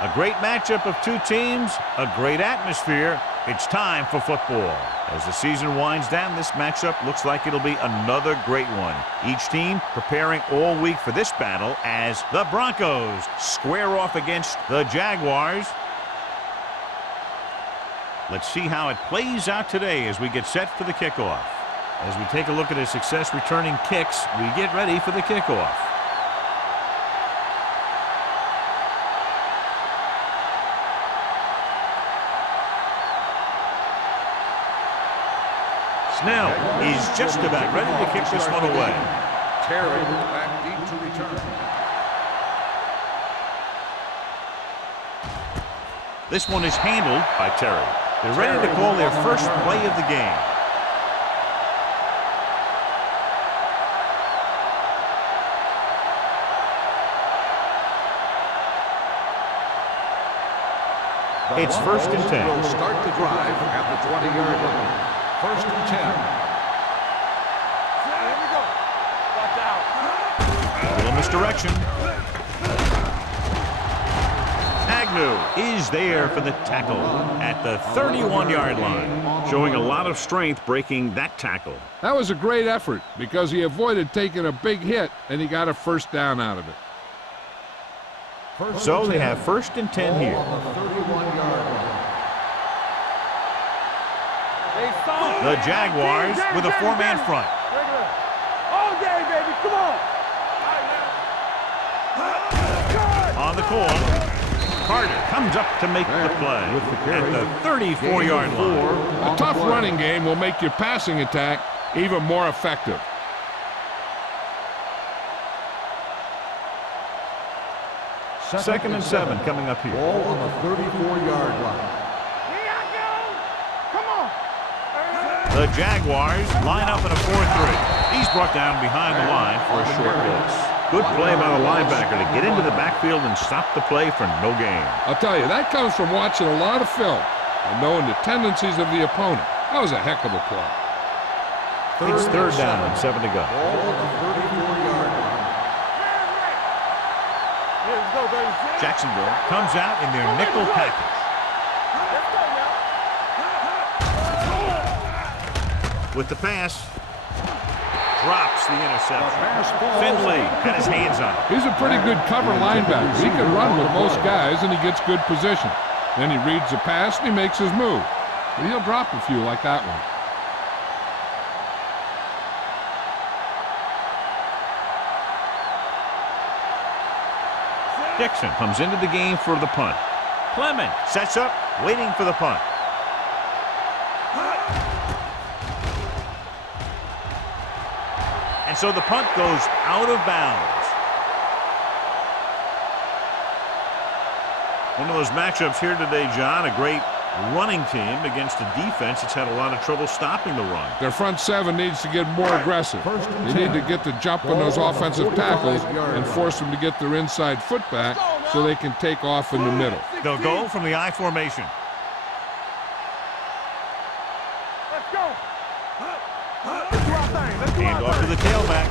A great matchup of two teams, a great atmosphere. It's time for football. As the season winds down, this matchup looks like it'll be another great one. Each team preparing all week for this battle as the Broncos square off against the Jaguars. Let's see how it plays out today as we get set for the kickoff. As we take a look at his success returning kicks, we get ready for the kickoff. Snell is just about ready to kick this one away. Terry back deep to return. This one is handled by Terry. They're ready to call their first play of the game. It's 1st and 10. Will start the drive at the 20-yard line. 1st and 10. Here we go. Watch out. A little misdirection. Agnew is there for the tackle at the 31-yard line, showing a lot of strength breaking that tackle. That was a great effort because he avoided taking a big hit and he got a first down out of it. So they have 1st and 10 here. On the 31-yard line. The Jaguars with a four-man front. All day, baby. Come on. On the call, Carter comes up to make the play at the 34-yard line. A tough running game will make your passing attack even more effective. Second and 7 coming up here. Ball on the 34-yard line. Here I go. Come on. The Jaguars line up in a 4-3. He's brought down behind the line for a short loss. Good play by the linebacker to get into the backfield and stop the play for no gain. I'll tell you, that comes from watching a lot of film and knowing the tendencies of the opponent. That was a heck of a play. It's 3rd down and 7 to go. Ball on the 34-yard line. Here we go, baby. Jacksonville comes out in their nickel package. Let's go now. With the pass, drops the interception. Finley had his hands on it. He's a pretty good cover linebacker. He can run with most guys and he gets good position. Then he reads the pass and he makes his move. But he'll drop a few like that one. Dixon comes into the game for the punt. Clement sets up, waiting for the punt. And so the punt goes out of bounds. One of those matchups here today, John, a great running team against a defense that's had a lot of trouble stopping the run. Their front seven needs to get more aggressive. They need to get the jump on those offensive tackles and force them to get their inside foot back so they can take off in the middle. They'll go from the I formation. Let's go. Let's do our thing. Let's do Hand our off to thing. the tailback.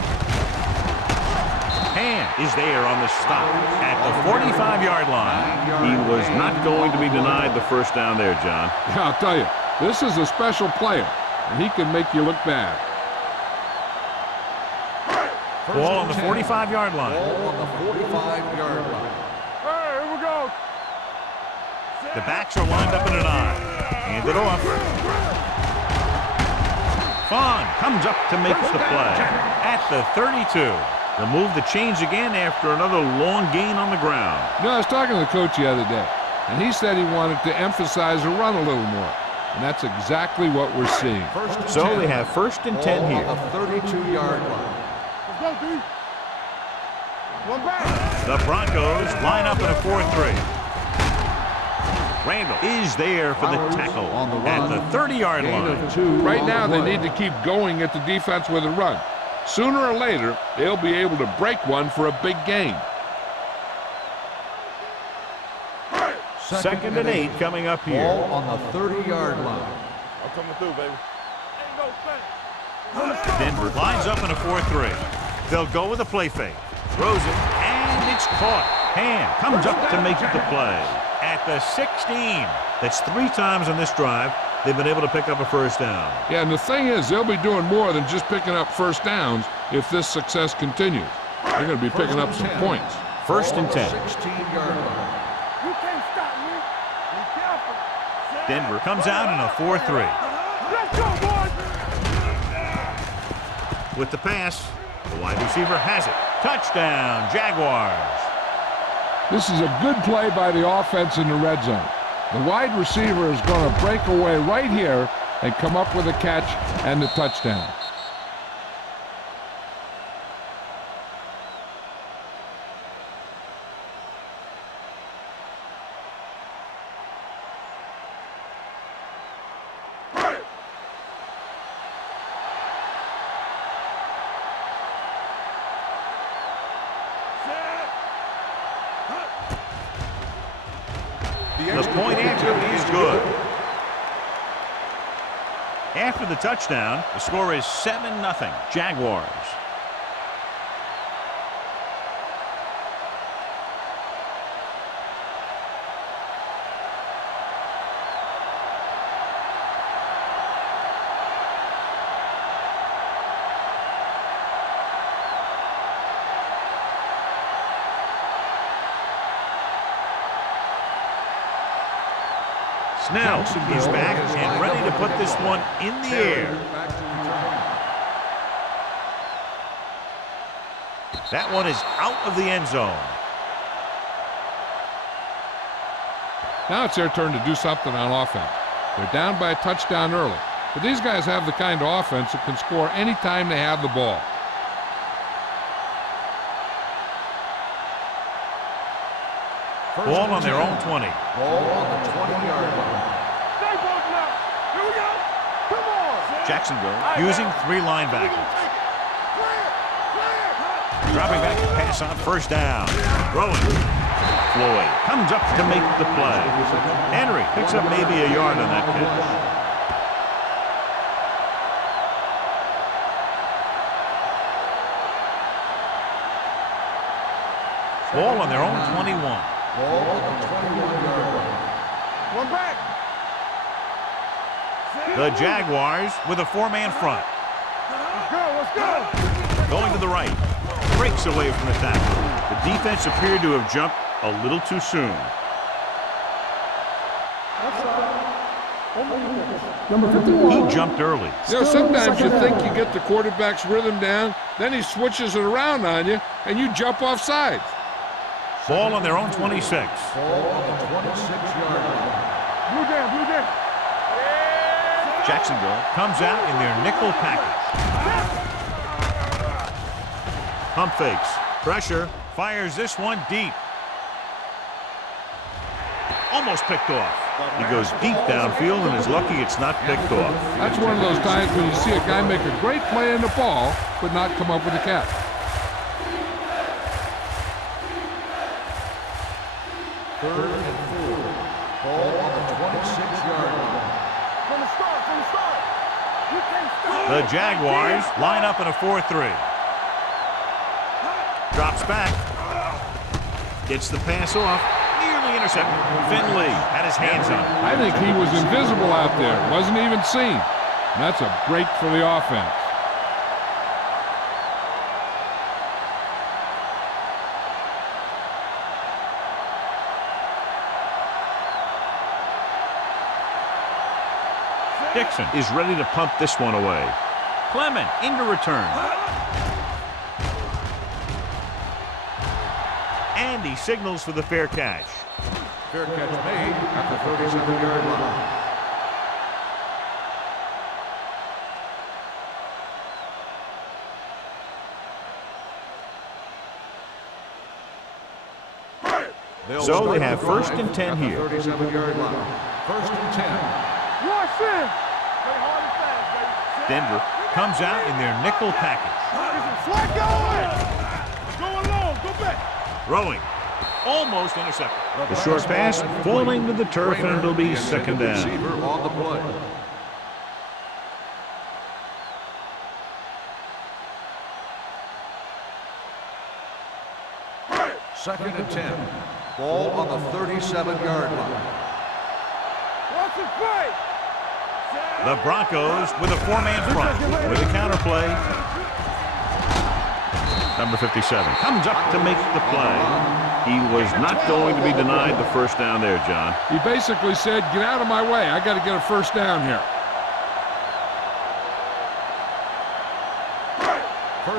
Hand is there on the stop at the 45-yard line. He was not going to be denied the first down there, John. Yeah, I'll tell you, this is a special player, and he can make you look bad. Ball on the 45-yard line. Ball on the 45-yard line. Hey, here we go. The backs are lined up in an I. Hand it off. Fawn comes up to make the play at the 32. They'll move the chains again after another long gain on the ground. You know, I was talking to the coach the other day, and he said he wanted to emphasize the run a little more. And that's exactly what we're seeing. So they have 1st and 10 here. On the 32-yard line. Let's go, D. One back. The Broncos line up in a 4-3. Randall is there for the tackle at the 30-yard line. Right now, they need to keep going at the defense with a run. Sooner or later, they'll be able to break one for a big gain. 2nd and 8 coming up here. Ball on the 30-yard line. I'm coming through, baby. Ain't no thing. Denver lines up in a 4-3. They'll go with a play fake. Throws it, and it's caught. Hand comes up to make the play. at the 16. That's 3 times on this drive they've been able to pick up a first down. Yeah, and the thing is, they'll be doing more than just picking up first downs if this success continues. They're going to be picking up some points. First and 10. 16-yard line. You can't stop me. Be careful. Denver comes out in a 4-3. Let's go, boys. With the pass, the wide receiver has it. Touchdown, Jaguars. This is a good play by the offense in the red zone. The wide receiver is going to break away right here and come up with a catch and the touchdown. The point answer is good. After the touchdown, the score is 7-0, Jaguars. Snell, he's back and ready to put this one in the air. That one is out of the end zone. Now it's their turn to do something on offense. They're down by a touchdown early, but these guys have the kind of offense that can score anytime they have the ball. Ball on their own 20. Ball on the 20-yard line. Stay close now. Here we go. Come on. Jacksonville using 3 linebackers. Clear. Dropping back to pass on first down. Throwing. Floyd comes up to make the play. Henry picks up maybe a yard on that catch. Ball on their own 21. Ball on the 21-yard line. One back. The Jaguars with a 4-man front. Let's go. Going to the right. Breaks away from the tackle. The defense appeared to have jumped a little too soon. He jumped early. You know, sometimes you think you get the quarterback's rhythm down, then he switches it around on you, and you jump off sides. Ball on their own 26. Ball on the 26-yard line. Blue down, blue down. Jacksonville comes out in their nickel package. Pump fakes. Pressure. Fires this one deep. Almost picked off. He goes deep downfield and is lucky it's not picked off. That's one of those times when you see a guy make a great play in the ball, but not come up with a catch. Third and 4. Ball on the 26-yard line. From the start. You can't stop. The Jaguars line up in a 4-3. Drops back. Gets the pass off. Nearly intercepted. Finley had his hands on it. I think he was invisible out there. Wasn't even seen. And that's a break for the offense. Dixon is ready to punt this one away. Clement into return. And he signals for the fair catch. Fair catch made at the 37-yard line. So they have first and 10 here. 37-yard line. First and 10. Watch in. Play hard and fast, baby. Denver comes out in their nickel package. Flat going. Going long. Go back. Throwing. Almost intercepted. The short pass falling to the turf, and it'll be second down. Receiver on the play. Second and 10. Ball on the 37-yard line. What's the play? The Broncos with a four-man front with a counter play. Number 57 comes up to make the play. He was not going to be denied the first down there, John. He basically said, get out of my way. I got to get a first down here.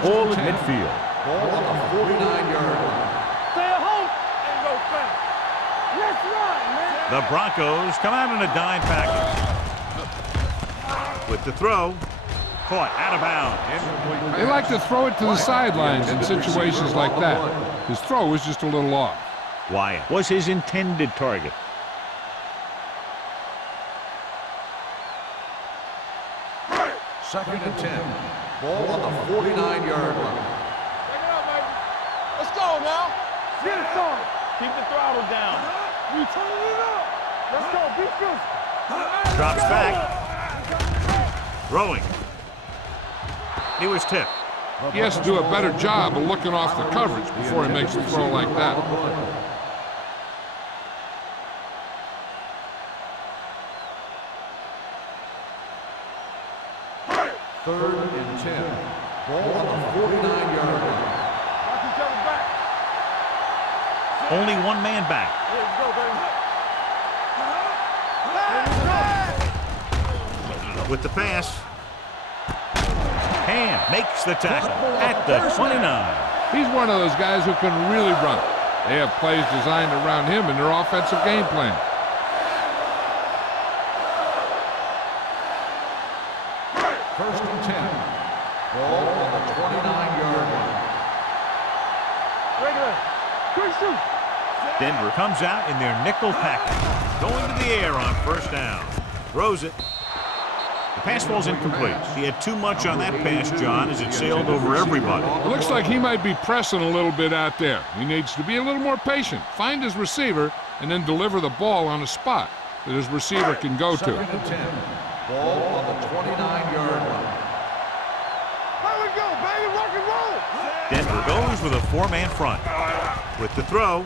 Ball at midfield. Ball on the 49-yard line. Stay at home and go fast. Let's run, man. The Broncos come out in a dime package. With the throw, caught out of bounds. They like to throw it to the sidelines in situations like that. His throw was just a little off. Wyatt was his intended target. Second and 10. Ball on the 49-yard line. Check it out, baby. Let's go now. Get it started. Keep the throttle down. We turning it up. Let's go. Be physical. Drops back. Throwing. He was tipped. He has to do a better job of looking off the coverage before he makes a throw like that. Third and 10. Ball on the 49-yard line. Knock each other back. Only one man back. Let's go, baby. With the pass. Ham makes the tackle at the 29. He's one of those guys who can really run. They have plays designed around him in their offensive game plan. First and 10. Ball on the 29-yard line. Regular. Quick shoot. Denver comes out in their nickel package. Going to the air on first down. Throws it. The pass falls incomplete. He had too much on that pass, John, as it sailed over everybody. It looks like he might be pressing a little bit out there. He needs to be a little more patient, find his receiver, and then deliver the ball on a spot that his receiver can go to. Second and 10. Ball on the 29-yard line. Here we go, baby. Rock and roll. Denver goes with a four-man front. With the throw.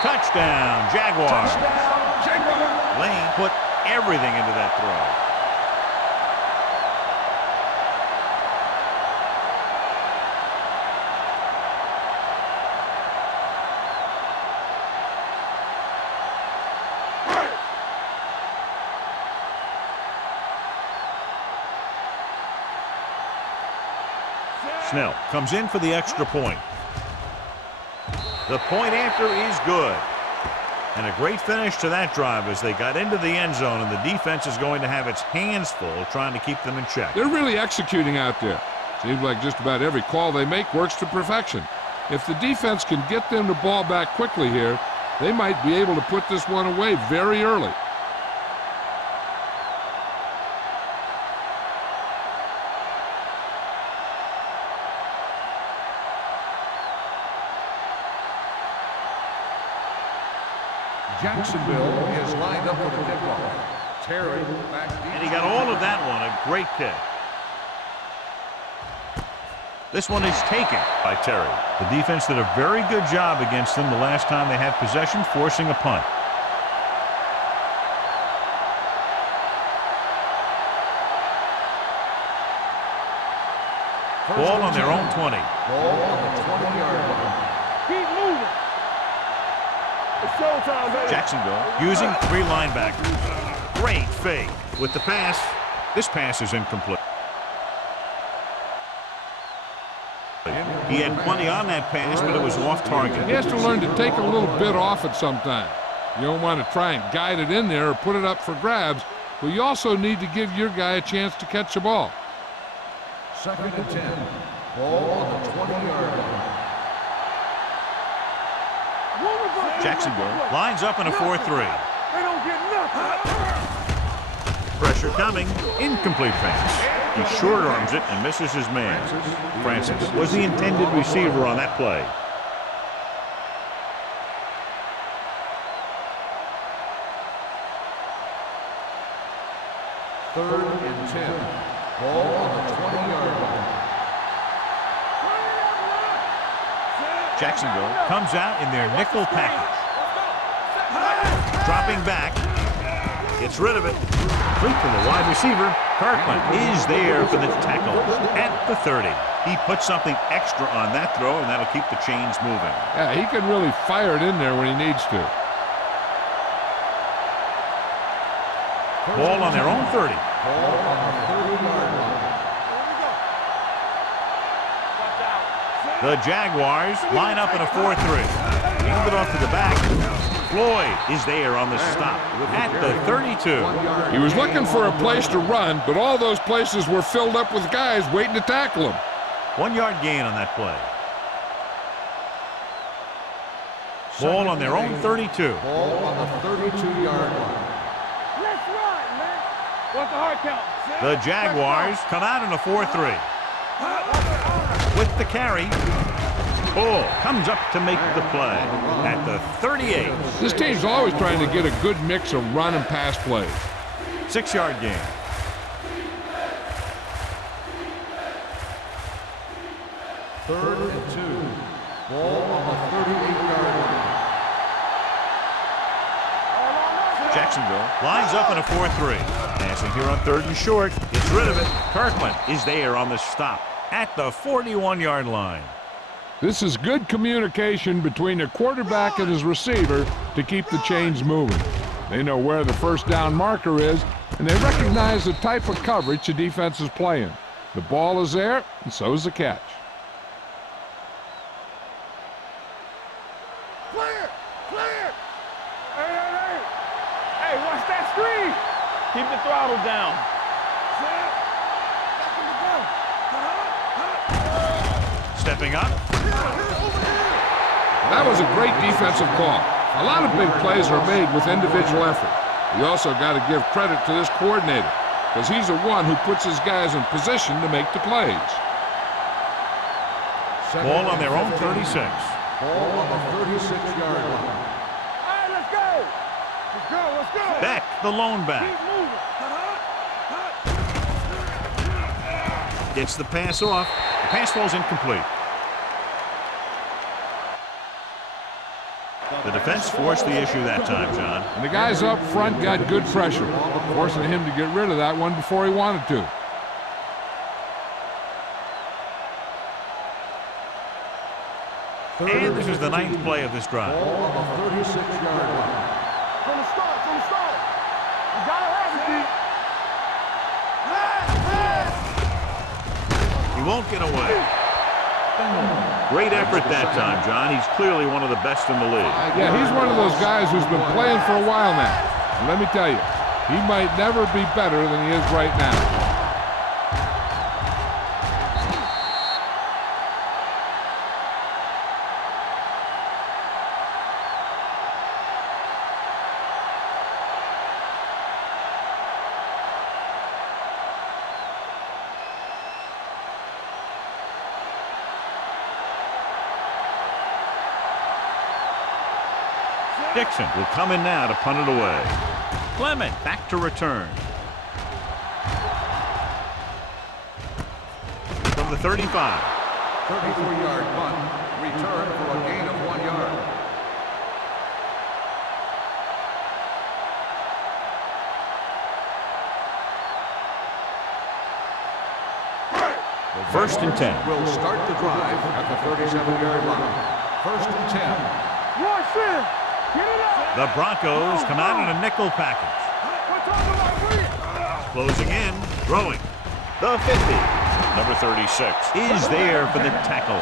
Touchdown, Jaguars. Lane put everything into that throw. Snell comes in for the extra point. The point after is good. And a great finish to that drive as they got into the end zone, and the defense is going to have its hands full trying to keep them in check. They're really executing out there. Seems like just about every call they make works to perfection. If the defense can get them the ball back quickly here, they might be able to put this one away very early. Jacksonville is lined up for the kickoff. Terry back deep. And he got all of that one. A great kick. This one is taken by Terry. The defense did a very good job against them the last time they had possession, forcing a punt. Ball on their own 20. Ball on the 20-yard line. Keep moving. It's showtime, baby. Jacksonville using three linebackers. Great fake with the pass. This pass is incomplete. He had plenty on that pass, but it was off target. He has to learn to take a little bit off it sometime. You don't want to try and guide it in there or put it up for grabs, but you also need to give your guy a chance to catch the ball. Second and 10. Ball on the 20-yard line. Jacksonville lines up in a 4-3. They don't get nothing. Pressure coming. Incomplete pass. He short arms it and misses his man. Francis was the intended receiver on that play. Third and 10. Ball on the 20-yard line. Jacksonville comes out in their nickel package. Dropping back. Gets rid of it. Complete to the wide receiver. Kirkland is there for the tackle at the 30. He puts something extra on that throw, and that'll keep the chains moving. Yeah, he can really fire it in there when he needs to. Ball on their own 30. Ball on the 30-yard line. The Jaguars line up in a 4-3. Hand it off to the back. Floyd is there on the stop at the 32. He was looking for a place to run, but all those places were filled up with guys waiting to tackle him. 1 yard gain on that play. Ball on their own 32. Ball on the 32-yard line. Let's run, man. What's the hard count? The Jaguars come out in a 4-3. With the carry. Ball comes up to make the play at the 38. This team's always trying to get a good mix of run and pass plays. 6 yard gain. Third and 2. Ball on the 38-yard line. Jacksonville lines up in a 4-3. Passing here on 3rd and short. Gets rid of it. Kirkland is there on the stop at the 41-yard line. This is good communication between the quarterback and his receiver to keep the chains moving. They know where the first down marker is, and they recognize the type of coverage the defense is playing. The ball is there, and so is the catch. Clear! Clear! Hey, watch that screen! Keep the throttle down. Stepping up. That was a great defensive call. A lot of big plays are made with individual effort. You also got to give credit to this coordinator, because he's the one who puts his guys in position to make the plays. Ball on their own 36. Ball on the 36-yard line. All right, let's go! Let's go, let's go! Beck, the lone back. Keep moving. Gets the pass off. The pass falls incomplete. The defense forced the issue that time, John. And the guys up front got good pressure, forcing him to get rid of that one before he wanted to. And this is the 9th play of this drive. Ball on the 36-yard line. From the start, from the start. You gotta have it, D. He won't get away. Great effort that time, John. He's clearly one of the best in the league. Yeah, he's one of those guys who's been playing for a while now. And let me tell you, he might never be better than he is right now. Dixon will come in now to punt it away. Clement back to return. From the 35. 33-yard punt. Return for a gain of 1 yard. First and 10. Will start the drive at the 37-yard line. First and 10. Rush in. Get it up. The Broncos come out in a nickel package. We're talking about bring it. Closing in, throwing. The 50. Number 36 is there for the tackle.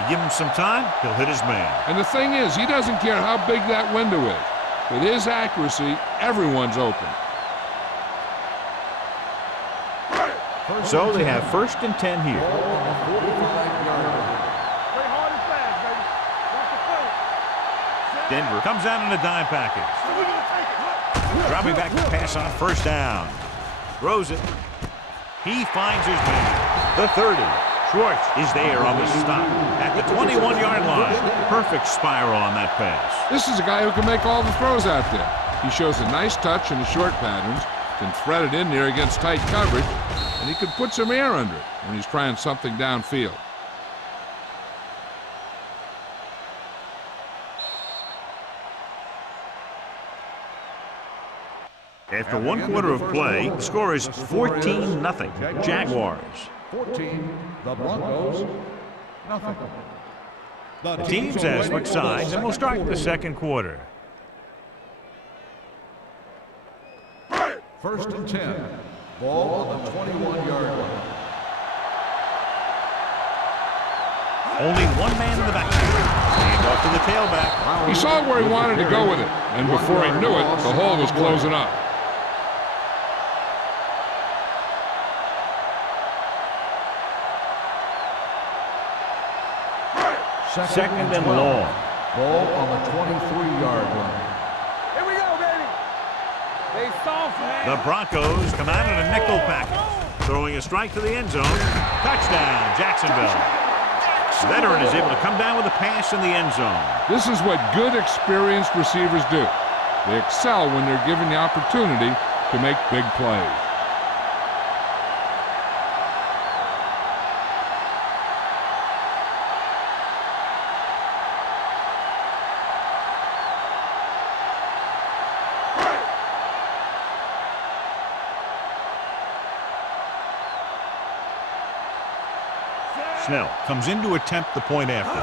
You give him some time, he'll hit his man. And the thing is, he doesn't care how big that window is. With his accuracy, everyone's open. So they have first and 10 here. Ball on the 45-yard line. Play hard and fast, baby. Watch the play. Denver comes out in a dime package. Dropping back to pass on first down. Throws it. He finds his man. The 30. Schwartz is there on the stop at the 21-yard line. Perfect spiral on that pass. This is a guy who can make all the throws out there. He shows a nice touch in the short patterns, can thread it in there against tight coverage, and he can put some air under it when he's trying something downfield. After one quarter of play, the score is 14-0 Jaguars. 14, the Broncos, nothing. The teams have switched sides, and we'll start the second quarter. First and 10. Ball on the 21-yard line. Only one man in the backfield. Hand off to the tailback. He saw where he wanted to go with it, and before he knew it, the hole was closing up. Second and long. Ball on the 23-yard line. Here we go, baby. They soft, man. The Broncos come out in a nickel package. Throwing a strike to the end zone. Touchdown, Jacksonville. Veteran is able to come down with a pass in the end zone. This is what good, experienced receivers do. They excel when they're given the opportunity to make big plays. Snell comes in to attempt the point after.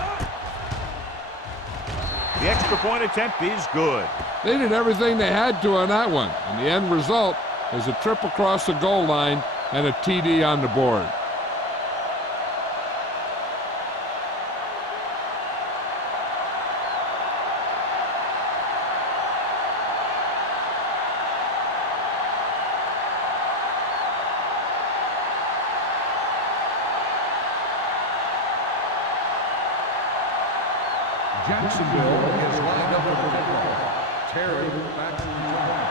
The extra point attempt is good. They did everything they had to on that one, and the end result is a trip across the goal line and a TD on the board. Jacksonville is lined up for the kickoff. Terry back to return.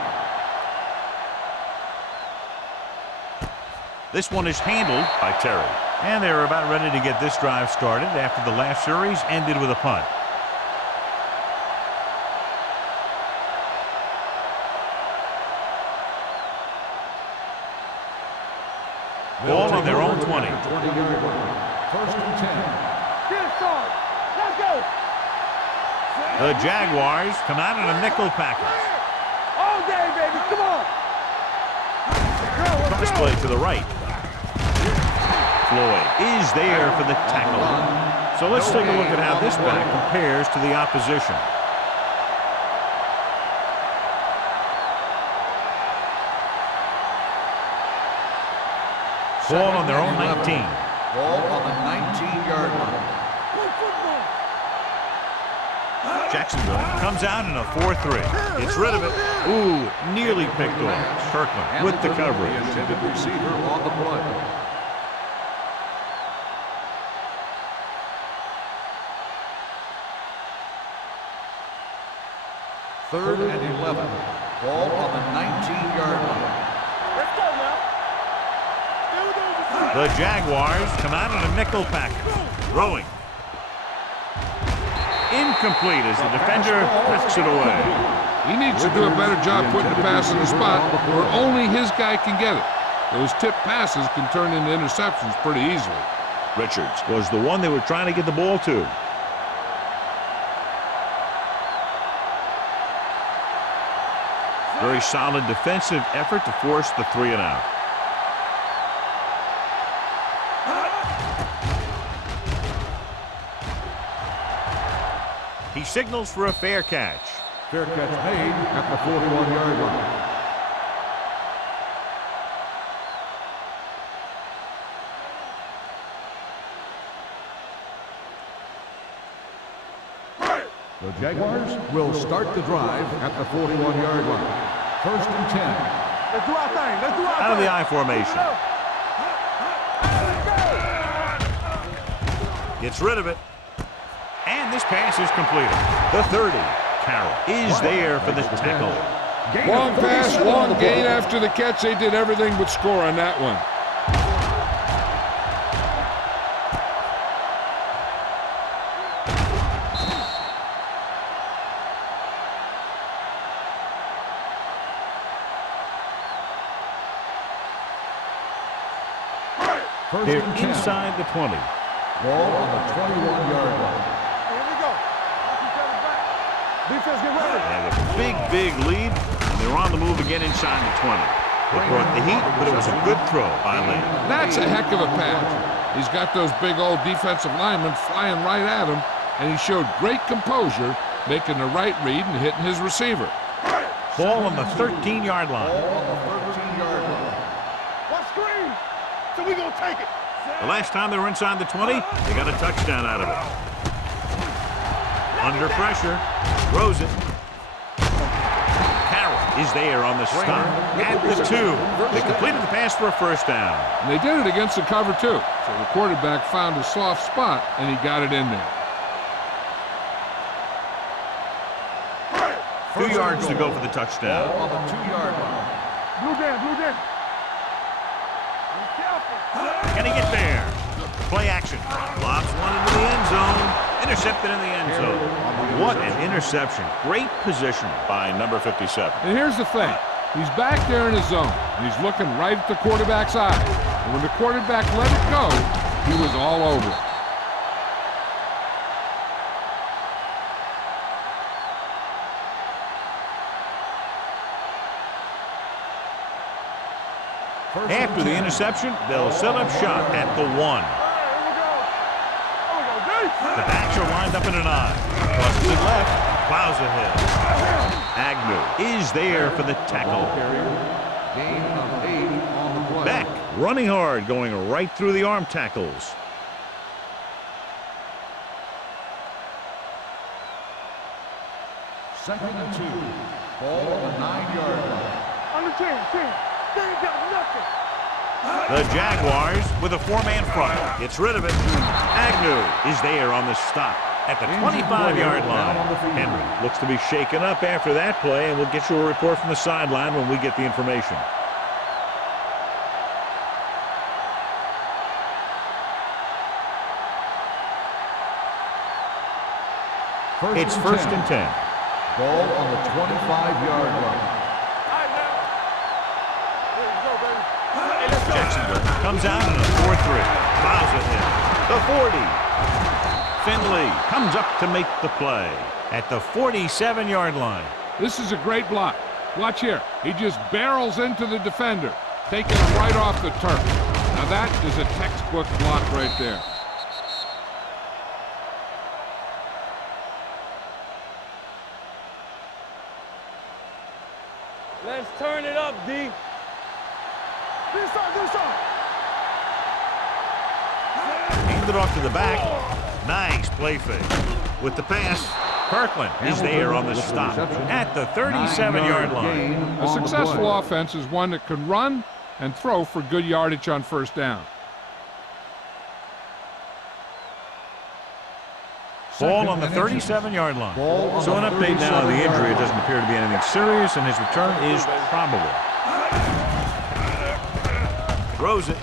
This one is handled by Terry. And they're about ready to get this drive started after the last series ended with a punt. Ball on their own 20. 20-yard line. First and 10. Let's go. The Jaguars come out in a nickel package. All day, baby. Come on. Cross play to the right. Floyd is there for the tackle. So let's take a look at how this back compares to the opposition. Ball on their own 19. Ball on the 19-yard line. Jacksonville comes out in a 4-3. Gets rid of it. Ooh, nearly picked off. Kirkland with the coverage. The intended receiver on the play. Third and 11. Ball on the 19-yard line. Let's go now. The Jaguars come out in a nickel package. Throwing. Incomplete as the defender knocks it away. He needs to do a better job putting the pass in the spot where only his guy can get it. Those tip passes can turn into interceptions pretty easily. Richards was the one they were trying to get the ball to. Very solid defensive effort to force the 3-and-out. He signals for a fair catch. Fair catch made at the 41-yard line. The Jaguars will start the drive at the 41-yard line. First and 10. Let's do our thing. Let's do our thing. Out of the I formation. Gets rid of it. And this pass is completed. The 30. Carroll is there for the tackle. Long pass, long gain after the catch. They did everything but score on that one. They're inside the 20. Ball on the 21-yard line. Here we go. Defense get ready. They have a big lead, and They're on the move again inside the 20. They brought the heat, but it was a good throw by Lee. That's a heck of a pass. He's got those big old defensive linemen flying right at him, and he showed great composure, making the right read and hitting his receiver. Ball on the 13-yard line. What screen? So we gonna take it. The last time they were inside the 20, they got a touchdown out of it. Under pressure, throws it. Carroll is there on the stop at the 2. They completed the pass for a first down. And they did it against the cover, too. So the quarterback found a soft spot, and he got it in there. 2 yards to go for the touchdown. On the 2-yard line. Blue down. Be careful. Can he get there? Play action. Lobs one into the end zone. Intercepted in the end zone. What an interception. Great position by number 57. And here's the thing. He's back there in his zone, and he's looking right at the quarterback's eye. And when the quarterback let it go, he was all over it. After the interception, they'll set up shop at the 1. The backs are lined up in an I. Crosses it left, plows ahead. Agnew is there for the tackle. Gain of 8 on the play. Beck running hard, going right through the arm tackles. Second and 2. Ball on the 9-yard line. On the 10. They ain't got nothing. The Jaguars with a 4-man front. Gets rid of it. Agnew is there on the stop at the 25-yard line. Henry looks to be shaken up after that play, and we'll get you a report from the sideline when we get the information. It's first and 10. Ball on the 25-yard line. Jacksonville comes out in a 4-3. Fouls it in. The 40. Finley comes up to make the play at the 47-yard line. This is a great block. Watch here. He just barrels into the defender, taking him right off the turf. Now that is a textbook block right there. Let's turn it up, D. Handed off to the back. Nice play fake. With the pass, Kirkland is there on the stop at the 37-yard line. A successful offense is one that can run and throw for good yardage on first down. Ball on the 37-yard line. So an update now on the injury. It doesn't appear to be anything serious, and his return is probable. Throws it.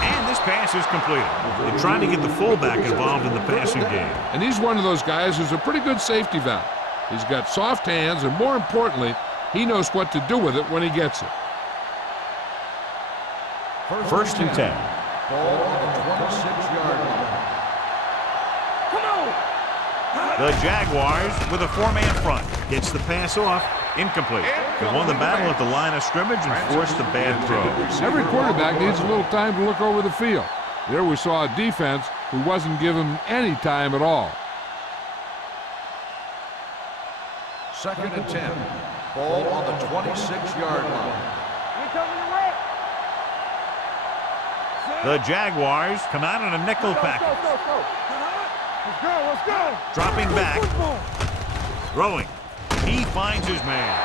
And this pass is completed. They're trying to get the fullback involved in the passing game. And he's one of those guys who's a pretty good safety valve. He's got soft hands, and more importantly, he knows what to do with it when he gets it. First and 10. Ball on the 26-yard line. The Jaguars with a 4-man front. Gets the pass off. Incomplete. They won the battle at the line of scrimmage and forced a bad throw. Every quarterback needs a little time to look over the field. There we saw a defense who wasn't given any time at all. Second and 10. Ball on the 26-yard line. The Jaguars come out in a nickel package. Let's go. Dropping back. Throwing. He finds his man.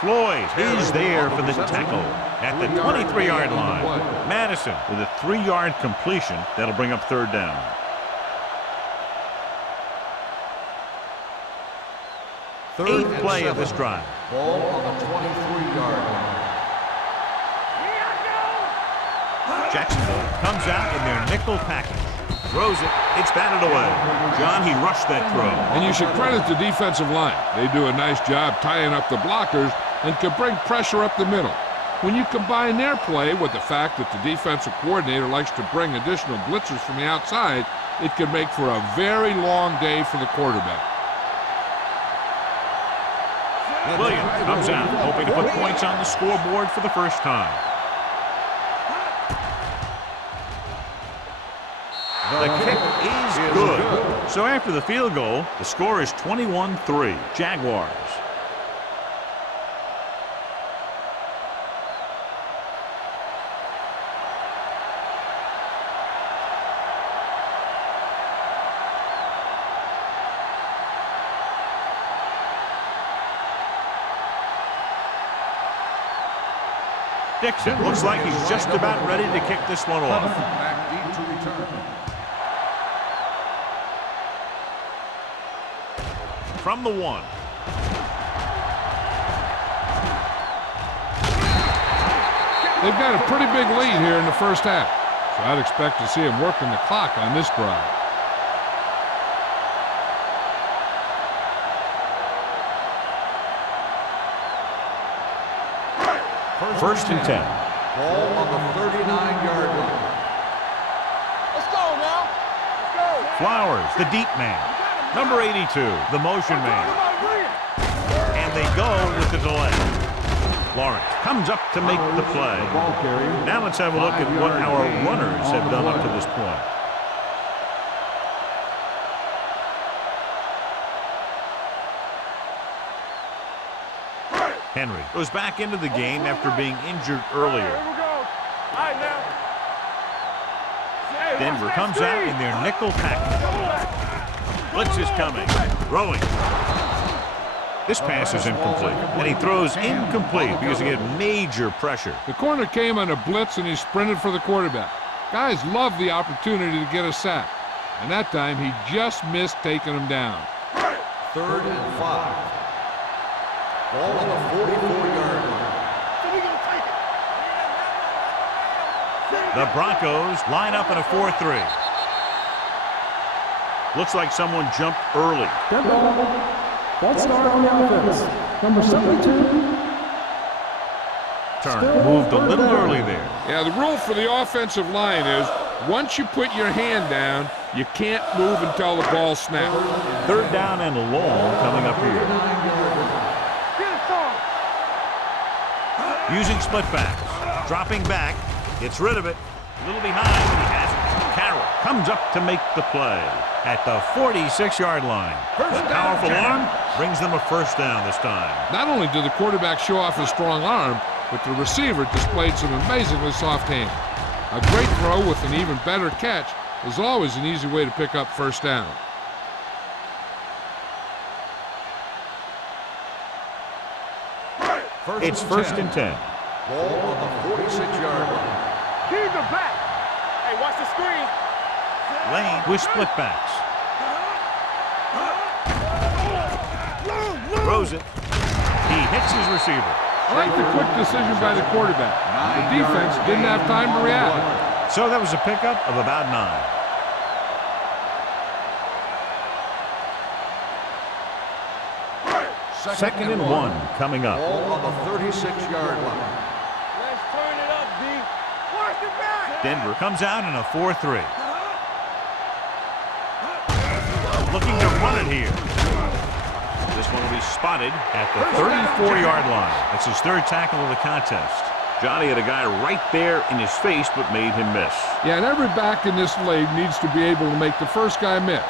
Floyd is there for the tackle at the 23-yard line. Madison with a 3-yard completion. That'll bring up third down. Eighth play of this drive. Ball on the 23-yard line. Jacksonville comes out in their nickel package. Throws it. It's batted away. John, he rushed that throw. And you should credit the defensive line. They do a nice job tying up the blockers and can bring pressure up the middle. When you combine their play with the fact that the defensive coordinator likes to bring additional blitzers from the outside, it can make for a very long day for the quarterback. Williams comes out, hoping to put points on the scoreboard for the first time. The kick is good. So after the field goal, the score is 21-3, Jaguars. Dixon looks like he's just about ready to kick this one off. Back deep to return. From the 1. They've got a pretty big lead here in the first half, so I'd expect to see him working the clock on this drive. First and 10. Ball on the 39-yard line. Let's go now. Let's go. Flowers, the deep man. Number 82, the motion man. And they go with the delay. Lawrence comes up to make the play. Now let's have a look at what our runners have done up to this point. Henry goes back into the game after being injured earlier. Denver comes out in their nickel package. Blitz is coming. Rowing. This pass is incomplete, and he throws incomplete because he had major pressure. The corner came on a blitz, and he sprinted for the quarterback. Guys love the opportunity to get a sack, and that time he just missed taking him down. 3rd and 5. Ball on the 44-yard line. The Broncos line up in a 4-3. Looks like someone jumped early. Ball start on the offense. Number 72. Turner moved a little early there. Yeah, the rule for the offensive line is once you put your hand down, you can't move until the ball snaps. 3rd down and long coming up here. Using split backs. Dropping back. Gets rid of it. A little behind, and he has it. Carroll comes up to make the play at the 46-yard line. The powerful arm brings them a first down this time. Not only did the quarterback show off his strong arm, but the receiver displayed some amazingly soft hands. A great throw with an even better catch is always an easy way to pick up first down. It's 1st and 10. Ball on the 46-yard line. Keep the back. Hey, watch the screen. Lane with split backs. Throws it. He hits his receiver. I like the quick decision by the quarterback. The defense didn't have time to react. So that was a pickup of about 9. Second and 1 coming up. Ball on the 36-yard line. Let's turn it up, D. Watch the back. Denver comes out in a 4-3. Looking to run it here. This one will be spotted at the 34-yard line. That's his 3rd tackle of the contest. Johnny had a guy right there in his face but made him miss. Yeah, and every back in this league needs to be able to make the first guy miss,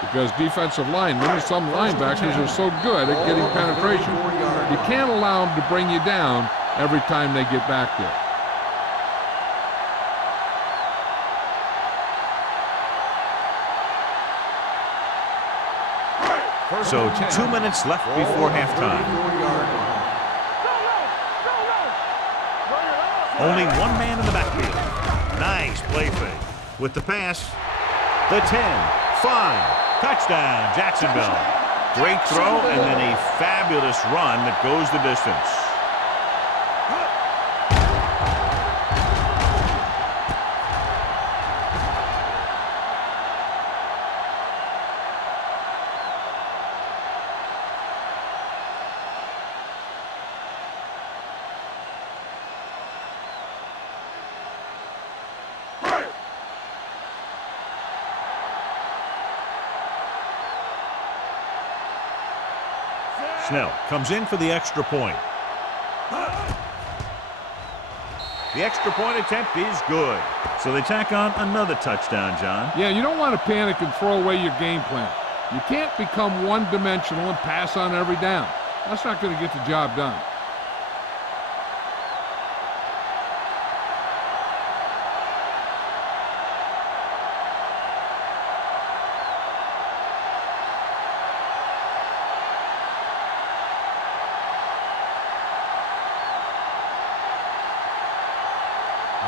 because defensive linemen and some linebackers are so good at getting penetration. You can't allow them to bring you down every time they get back there. So 2 minutes left before halftime. Only one man in the backfield. Nice play fake. With the pass, the 10, 5, touchdown, Jacksonville. Great throw and then a fabulous run that goes the distance. Snell comes in for the extra point. The extra point attempt is good. So they tack on another touchdown, John. Yeah, you don't want to panic and throw away your game plan. You can't become one-dimensional and pass on every down. That's not going to get the job done.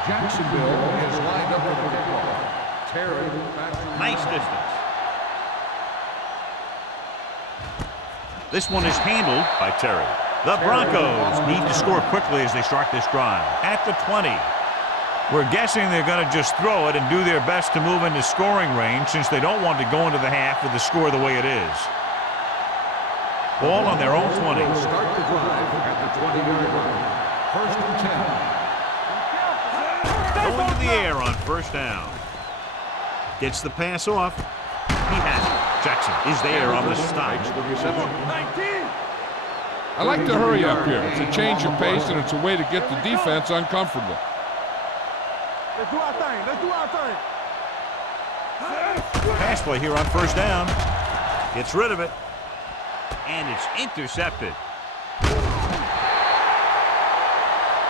Jacksonville is lined up for the kickoff. Terry back to Nice distance. This one is handled by Terry. The Broncos need to score quickly as they start this drive. At the 20. We're guessing they're going to just throw it and do their best to move into scoring range since they don't want to go into the half with the score the way it is. Ball on their own 20. start the drive at the 20-yard line. First and 10. Going to the air on first down. Gets the pass off. He has it. Jackson is there on the stop. The reception. I like to hurry up here. It's a change of pace, and it's a way to get the defense uncomfortable. Let's do our thing. Let's do our thing. Pass play here on first down. Gets rid of it. And it's intercepted.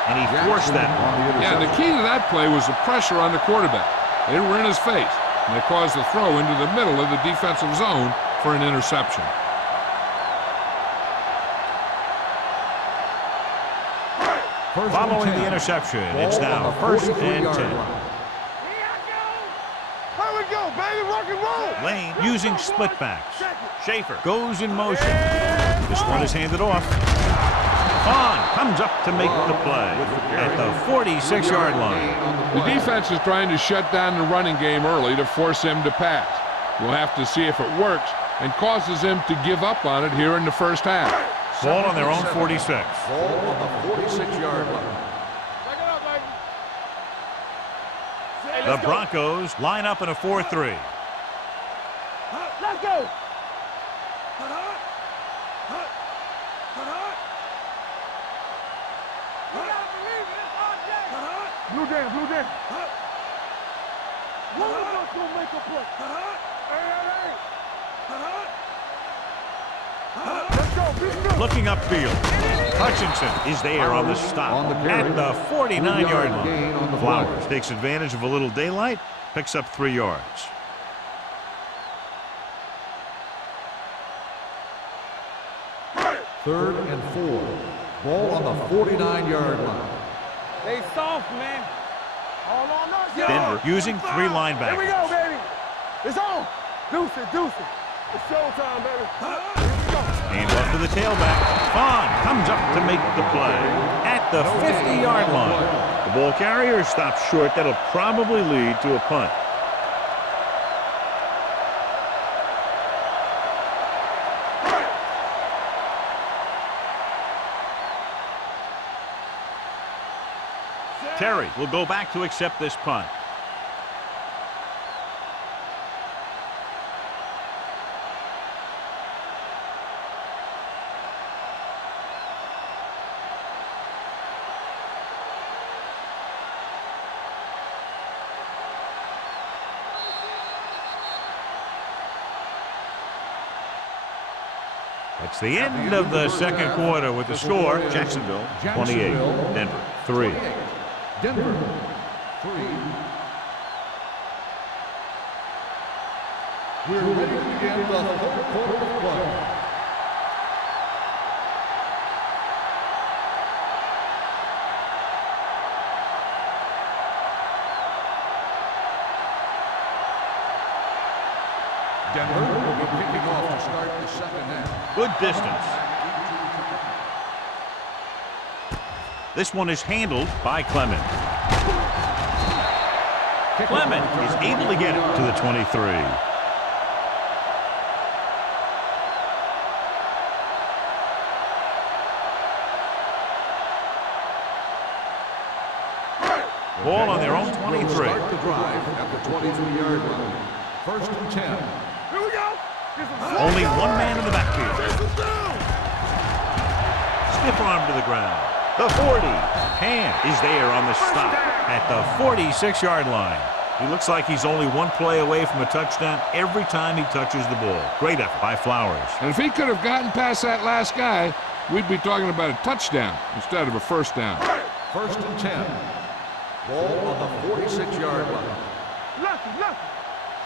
And he forced that one. Yeah, the key to that play was the pressure on the quarterback. They were in his face, and they caused the throw into the middle of the defensive zone for an interception. Following the interception, it's now first and 10. Here we go, baby. Rock and roll. Lane using split backs. Schaefer goes in motion. This one is handed off. Vaughn comes up to make the play at the 46-yard line. The defense is trying to shut down the running game early to force him to pass. We'll have to see if it works and causes him to give up on it here in the first half. Ball on their own 46. Ball on the 46-yard line. Back it up, baby. The Broncos line up in a 4-3. Let's go. Blue down, blue down. One of us gonna make a play. Let's go, beat it up. Looking upfield. Hutchinson is there on the stop On the carry. at the 49-yard gain on line. the Flowers play. takes advantage of a little daylight, picks up 3 yards. Third and 4. Ball on the 49-yard line. They soft, man. Hold on up. Denver using 3 Here we linebackers. go, baby. It's on. Deuce it. It's showtime, baby. Here we go. Hand off to the tailback. Vaughn comes up to make the play at the 50-yard line. The ball carrier stops short. That'll probably lead to a punt. Terry will go back to accept this punt. It's the end of the second quarter with the score. Jacksonville 28, Denver 3. Denver 3. We're ready to begin the third quarter of play. Denver will be kicking off to start the second half. Good distance. This one is handled by Clement. Clement is able to get it to the 23. Ball on their own 23. Start the drive at the 22-yard line. First and 10. Here we go. Only one man in the backfield. Stiff arm to the ground. The 40. Ham is there on the stop at the 46-yard line. He looks like he's only one play away from a touchdown every time he touches the ball. Great effort by Flowers. And if he could have gotten past that last guy, we'd be talking about a touchdown instead of a first down. First and 10. Ball on the 46-yard line. Lefty.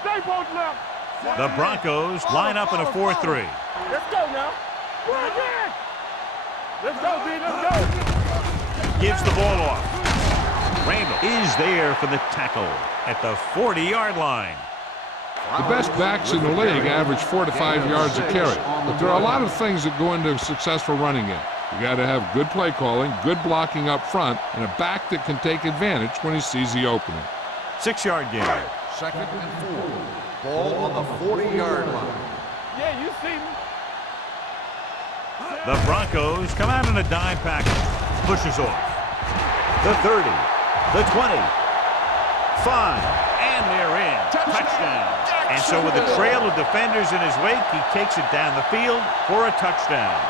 Stay both left. The Broncos line up in a 4-3. Let's go now. Run again. Let's go, D. Let's go. Gives the ball off. Randall is there for the tackle at the 40-yard line. The best backs in the league average 4 to 5 yards a carry, but there are a lot of things that go into a successful running game. You got to have good play calling, good blocking up front, and a back that can take advantage when he sees the opening. 6-yard gain. Second and 4. Ball on the 40-yard line. Yeah, you see me. The Broncos come out in a dime package. Pushes off. The 30. The 20. 5. And they're in. Touchdown. And so with a trail of defenders in his wake, he takes it down the field for a touchdown.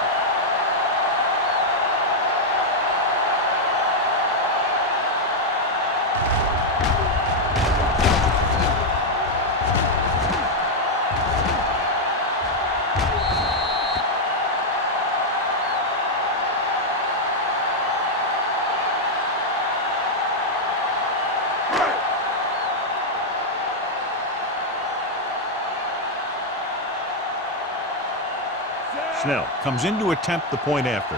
Snell comes in to attempt the point after.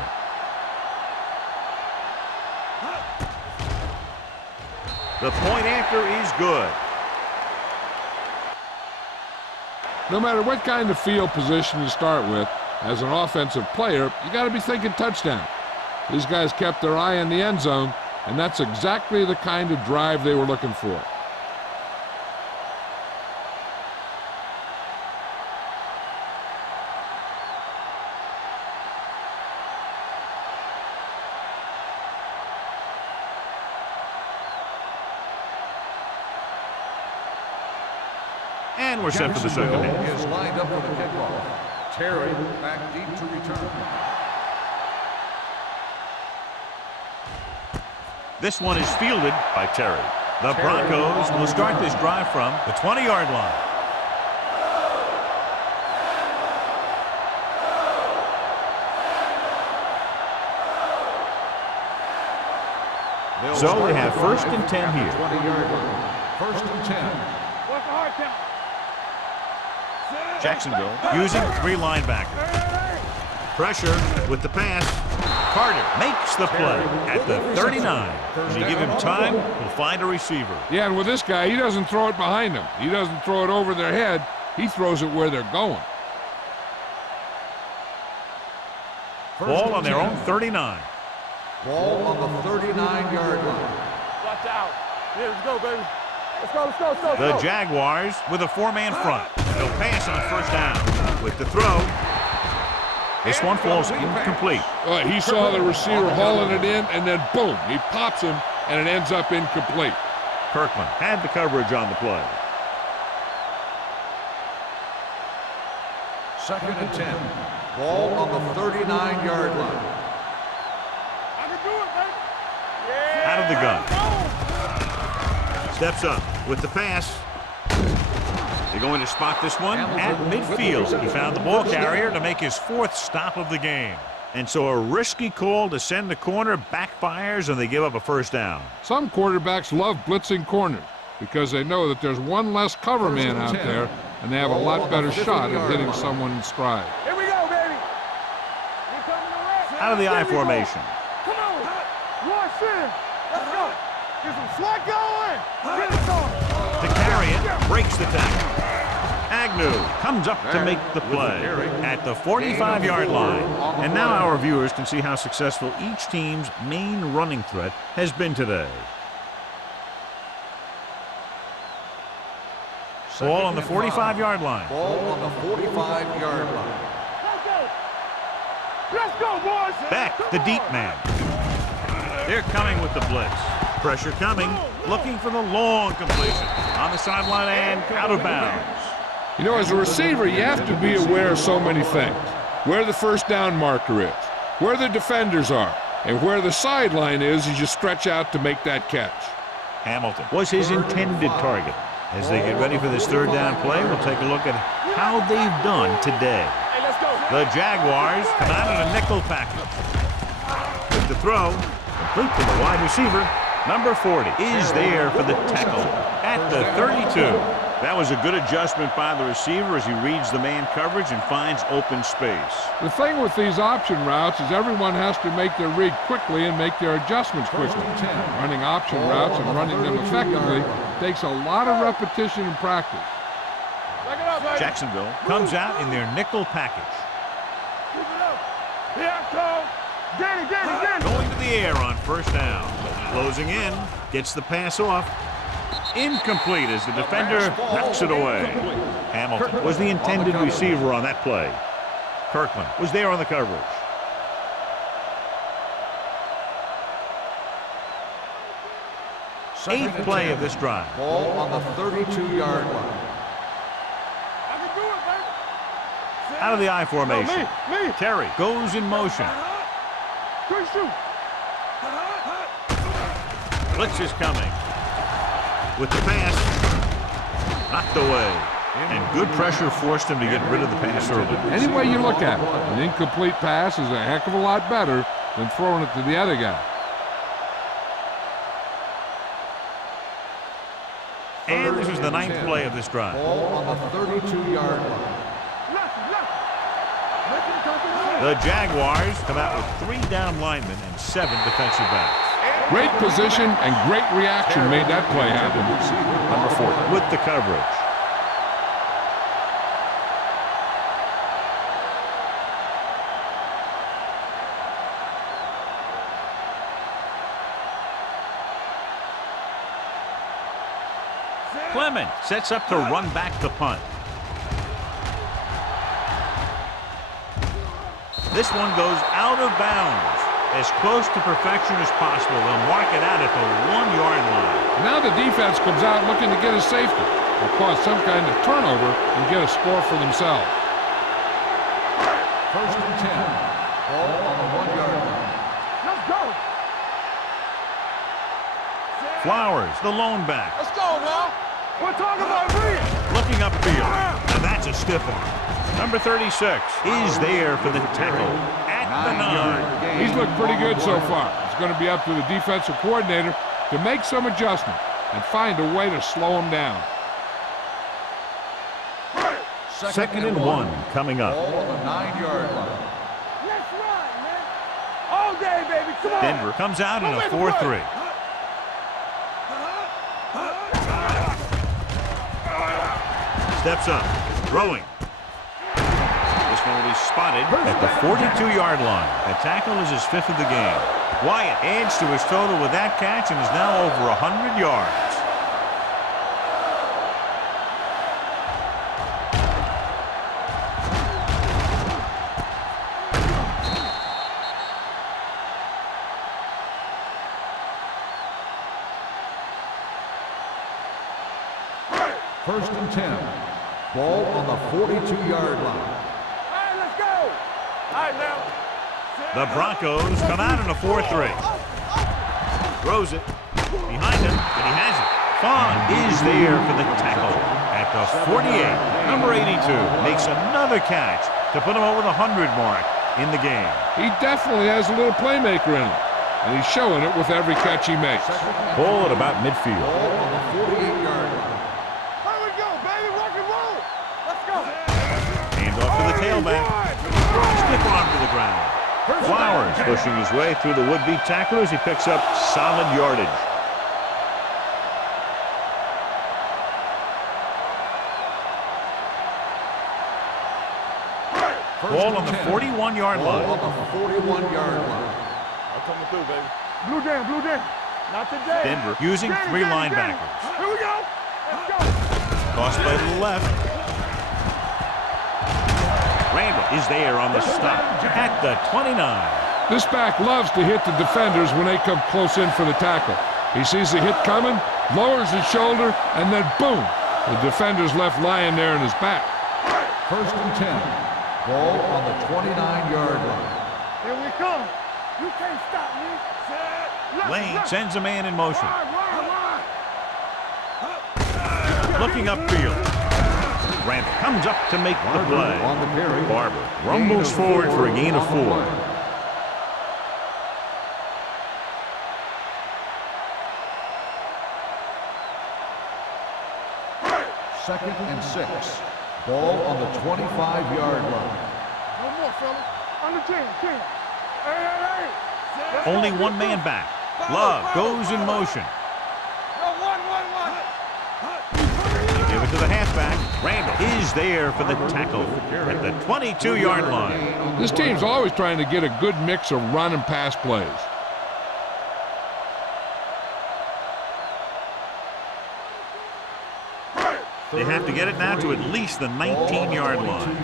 The point after is good. No matter what kind of field position you start with, as an offensive player, you got to be thinking touchdown. These guys kept their eye on the end zone, and that's exactly the kind of drive they were looking for. And we're set for the second half. Is lined up for the kickoff. Terry back deep to return. This one is fielded by Terry. The Broncos will start this drive from the 20-yard line. So they have first and 10 here. 20-yard line. First and 10. What's the hard count? Jacksonville using 3 linebackers. Pressure with the pass. Carter makes the play at the 39. When you give him time, he'll find a receiver. Yeah, and with this guy, he doesn't throw it behind them. He doesn't throw it over their head. He throws it where they're going. Ball on their own 39. Ball on the 39-yard line. Watch out. Yeah, let's go, baby. Let's go. The Jaguars with a 4-man front. They'll pass on first down. With the throw. This one falls incomplete. He saw the receiver hauling it in, and then boom, he pops him, and it ends up incomplete. Kirkland had the coverage on the play. Second and 10. Ball on the 39-yard line. I can do it, baby. Yeah. Out of the gun. Steps up with the pass. They're going to spot this one at midfield. He found the ball carrier to make his 4th stop of the game. And so a risky call to send the corner backfires, and they give up a first down. Some quarterbacks love blitzing corners because they know that there's one less cover man out there, and they have a lot better shot at hitting someone in stride. Here we go, baby. We coming to rest. Out of the I formation. Come on. Rush in. Let's go. Get some slack going. Get it going. To carry it, breaks the tackle. Agnew comes up to make the play at the 45-yard line. And now our viewers can see how successful each team's main running threat has been today. Ball on the 45-yard line. Ball on the 45-yard line. Let's go, boys. Back, the deep man. They're coming with the blitz. Pressure coming, looking for the long completion. On the sideline and out of bounds. You know, as a receiver, you have to be aware of so many things. Where the first down marker is, where the defenders are. And where the sideline is you stretch out to make that catch. Hamilton was his intended target. As they get ready for this third down play, we'll take a look at how they've done today. Hey, let's go. The Jaguars come out in a nickel package. With the throw, complete to the wide receiver. Number 40 is there for the tackle at the 32. That was a good adjustment by the receiver as he reads the man coverage and finds open space. The thing with these option routes is everyone has to make their read quickly and make their adjustments quickly. Running option routes and running them effectively takes a lot of repetition and practice. Back it up, baby. Jacksonville comes out in their nickel package. Keep it up. Here I come. Get it, get it, get it. Going to the air on first down. Closing in, gets the pass off. Incomplete as the defender knocks it away. Hamilton was the intended receiver on that play. Kirkland was there on the coverage. Eighth play of this drive. Ball on the 32-yard line. I can do it, baby. Out of the I formation. Me. Terry goes in motion. Quick shoot. Blitz is coming. With the pass, knocked away. And good pressure forced him to get rid of the pass early. Any way you look at it, an incomplete pass is a heck of a lot better than throwing it to the other guy. And this is the ninth play of this drive. Ball on the 32-yard line. The Jaguars come out with 3 down linemen and 7 defensive backs. Great position and great reaction made that play happen. Number 4 with the coverage. Clement sets up to run back the punt. This one goes out of bounds. As close to perfection as possible. They'll mark it out at the 1-yard line. Now the defense comes out looking to get a safety or cause some kind of turnover and get a score for themselves. First and 10. Ball on the 1-yard line. Let's go. Flowers, the lone back. Let's go now. We're talking about read. Looking upfield. And that's a stiff one. Number 36 is there for the tackle at the 9. He's looked pretty good so far. It's going to be up to the defensive coordinator to make some adjustment and find a way to slow him down. Second and 1 coming up. Ball on the 9-yard line. Let's run, man. All day, baby. Come on. Denver comes out in a 4-3. Steps up, throwing. This one will be spotted at the 42-yard line. The tackle is his 5th of the game. Wyatt adds to his total with that catch and is now over 100 yards. First and 10. Ball on the 42-yard line. All right, let's go. All right, now. The Broncos come out in a 4-3. Throws it behind him, and he has it. Fawn is there for the tackle at the 48. Number 82 makes another catch to put him over the 100 mark in the game. He definitely has a little playmaker in him, and he's showing it with every catch he makes. Ball at about midfield. Ball on the 48-yard line. Here we go, baby. Rock and roll. Let's go. Hand off to the tailback. Stiff arm to the ground. Flowers pushing his way through the would-be tackler as he picks up solid yardage. Ball on the 41-yard line. Ball on the 41-yard line. I'm coming through, baby. Blue jam. Not today. Denver using 3 linebackers. Here we go. Let's go. Tossed by the left. Randall is there on the stop at the 29. This back loves to hit the defenders when they come close in for the tackle. He sees the hit coming, lowers his shoulder, and then boom, the defender's left lying there in his back. First and 10. Ball on the 29-yard line. Here we come. You can't stop me. Lane sends a man in motion. Wide. Looking upfield. Randall comes up to make the play. On the carry. Barber rumbles forward for a gain of 4. Second and 6. Ball on the 25-yard line. No more, fellas. Under 10. Hey. Only one man back. Love goes in motion. No, one. Give it to the halfback. Randall is there for the tackle at the 22-yard line. This team's always trying to get a good mix of run and pass plays. They have to get it now to at least the 19-yard line.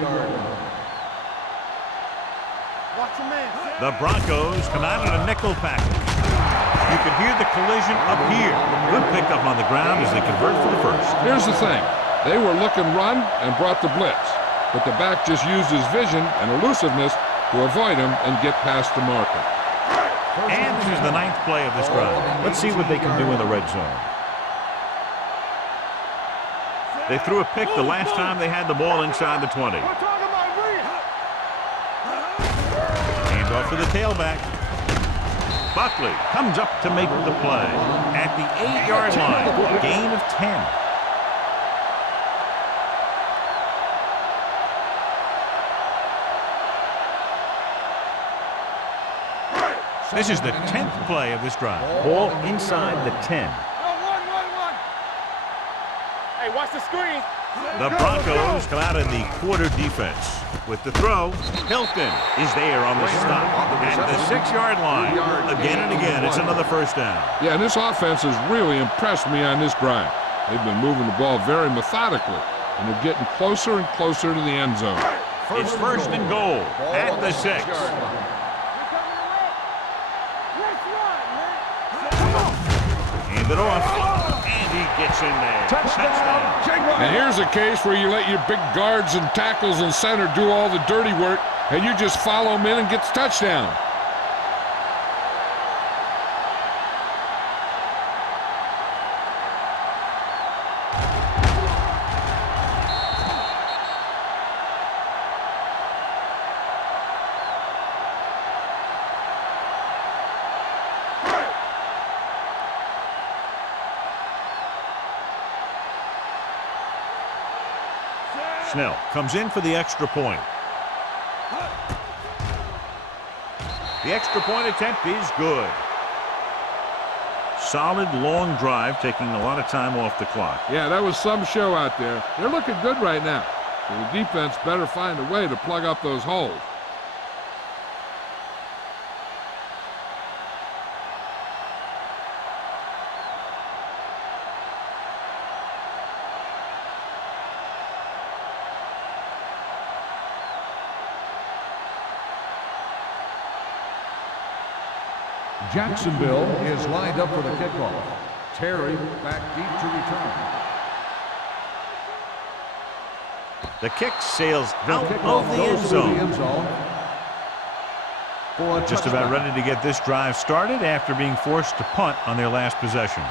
Watch your man. The Broncos come out in a nickel package. You can hear the collision up here. Good pickup on the ground as they convert for the first. Here's the thing. They were looking run and brought the blitz, but the back just used his vision and elusiveness to avoid him and get past the marker. And this is the 9th play of this drive. Let's see what they can do in the red zone. They threw a pick the last time they had the ball inside the 20. We're talking about read. Hands off to the tailback. Buckley comes up to make the play at the 8-yard line. Gain of 10. This is the 10th play of this drive. Ball inside the 10. No, one. Hey, watch the screen. The Broncos come out in the quarter defense. With the throw, Hilton is there on the stop at the 6-yard line. Again and again, it's another first down. Yeah, and this offense has really impressed me on this drive. They've been moving the ball very methodically, and they're getting closer and closer to the end zone. It's first and goal at the 6. Hand it off, and he gets in there. Touchdown. And here's a case where you let your big guards and tackles and center do all the dirty work, and you just follow them in and get the touchdown. Snell comes in for the extra point. The extra point attempt is good. Solid long drive, taking a lot of time off the clock. Yeah, that was some show out there. They're looking good right now. So the defense better find a way to plug up those holes. Jacksonville is lined up for the kickoff. Terry back deep to return. The kick sails out of the end zone. Just about ready to get this drive started after being forced to punt on their last possession.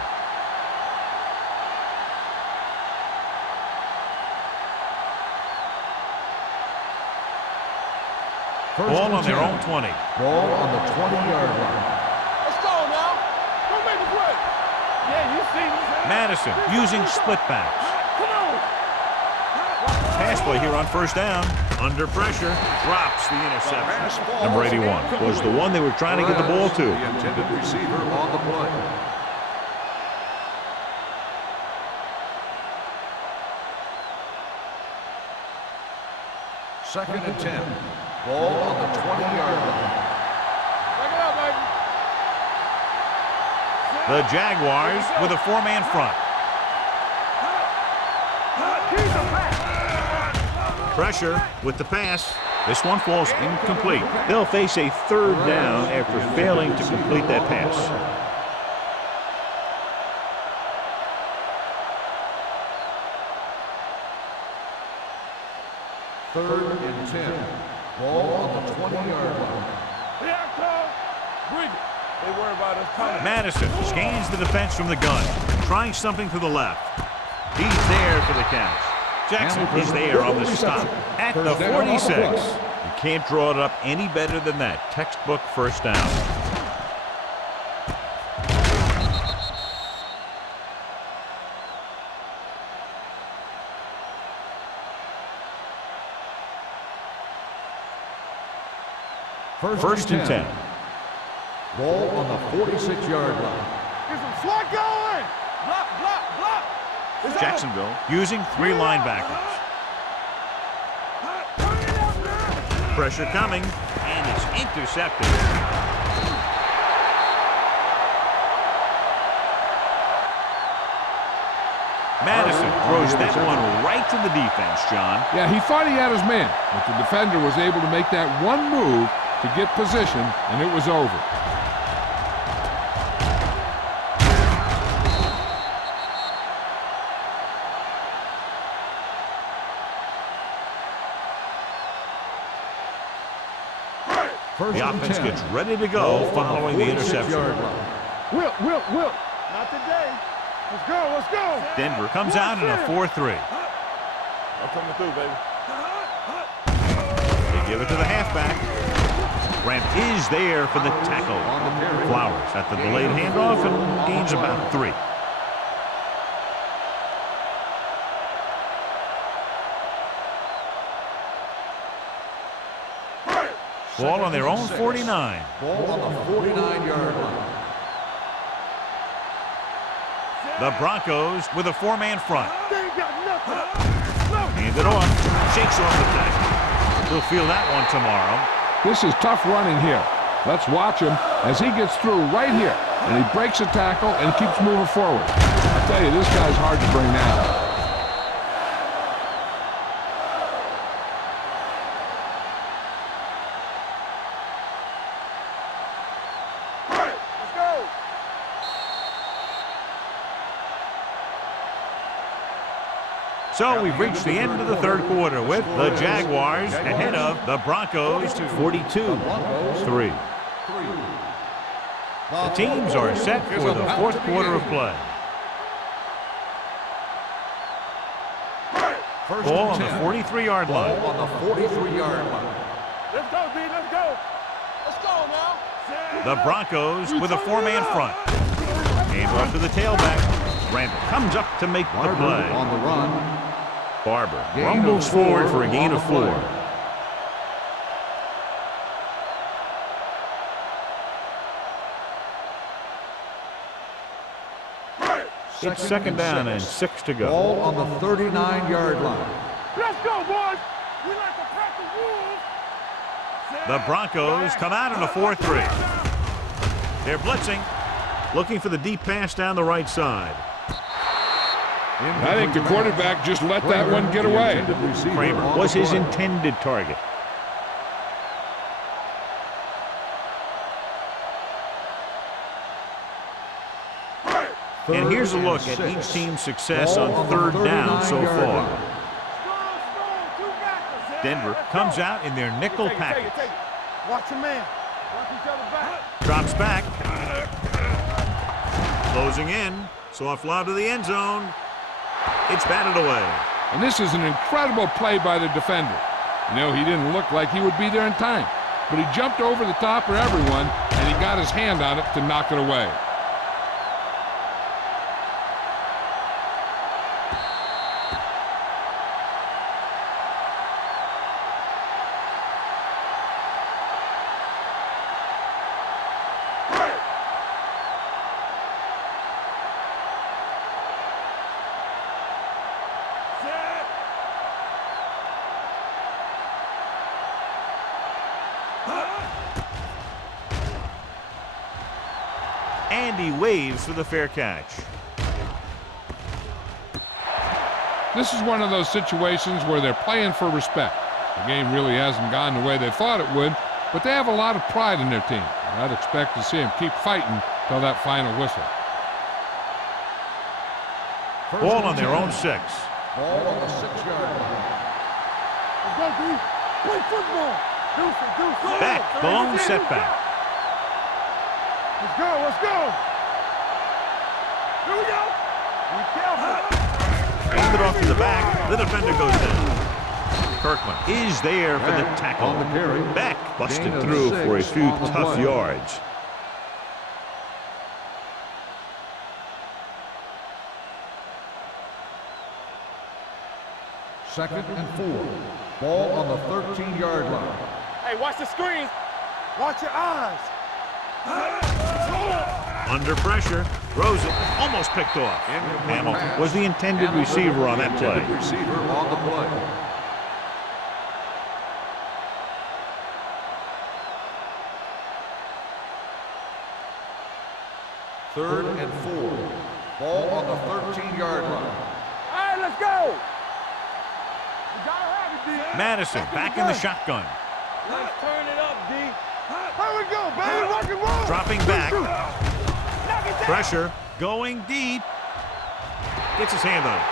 Ball on their own 20. Ball on the 20-yard line. Let's go now. Don't make a play. Yeah, you see me. Madison using split backs. Come on. Pass play here on first down. Under pressure, drops the interception. Number 81 was the one they were trying to get the ball to. The intended receiver on the play. Second and 10. Ball on the 20-yard line. Back it up, baby. The Jaguars with a 4-man front. Pressure with the pass. This one falls incomplete. They'll face a third down after failing to complete that pass. Third and 10. Ball on the 20-yard line. Here I come. Bring it. They worry about us coming. Madison scans the defense from the gun, trying something to the left. He's there for the catch. Jackson is there on the stop at the 46. You can't draw it up any better than that. Textbook first down. First and 10. Ball on the 46-yard line. Get some slot going. Block, block, block. Jacksonville using 3 linebackers. Pressure coming, and it's intercepted. Madison throws that one right to the defense, John. Yeah, he thought he had his man, but the defender was able to make that one move to get position, and it was over. First The and offense 10. gets ready to go following the interception. Will. Not today. Let's go, let's go. Denver comes out in a 4-3. I'm coming through, baby. They give it to the halfback. Grant is there for the tackle. Flowers at the delayed handoff and gains about 3. Ball on their own 49. Ball on the 49-yard line. The Broncos with a 4-man front. They ain't got nothing. Hand it off. Shakes off the tackle. He'll feel that one tomorrow. This is tough running here. Let's watch him as he gets through right here. And he breaks a tackle and keeps moving forward. I tell you, this guy's hard to bring down. So we've reached the end of the third quarter with the Jaguars ahead of the Broncos 42-3. The teams are set for the fourth quarter of play. Ball on the 43-yard line. Ball on the 43-yard line. Let's go, D, let's go. Let's go now. The Broncos with a 4-man front. Hand off to the tailback. Randall comes up to make the play. On the run. Barber Gain rumbles of 4 forward for a gain on of the 4. play. It's second down and 6 to go. Ball on the 39-yard line. Let's go, boys. We like to crack the wolves. The Broncos come out in a 4-3. They're blitzing, looking for the deep pass down the right side. I think the quarterback just let that one get away. Kramer was his intended target. And here's a look at each team's success on third down so far. Denver comes out in their nickel package. Watch your man. Watch each other back. Drops back. Closing in. Soft lob to the end zone. It's batted away. And this is an incredible play by the defender. You know, he didn't look like he would be there in time, but he jumped over the top of everyone, and he got his hand on it to knock it away. And he waves for the fair catch. This is one of those situations where they're playing for respect. The game really hasn't gone the way they thought it would, but they have a lot of pride in their team. I'd expect to see them keep fighting till that final whistle. Ball on their own 6. Ball on the 6-yard line. Let's go, D. Play football. Back, the lone setback. Let's go, let's go. Here we go. Be careful. Handed off to the back. The defender goes down. Kirkland is there for the tackle. On the carry. Beck busted Gain of through 6 for a few on the tough play. yards. Second and 4. Ball on the 13-yard line. Hey, watch the screens. Watch your eyes. Under pressure, throws it, almost picked off. Hamilton was the intended receiver on that play. Receiver on the play. Third and 4. Ball on the 13-yard line. All right, let's go. You gotta have it, D. Madison back in the shotgun. Let's turn it up, D. Here we go, baby. Rock and roll. Dropping back. Knock it down. Pressure, going deep. Gets his hand on it.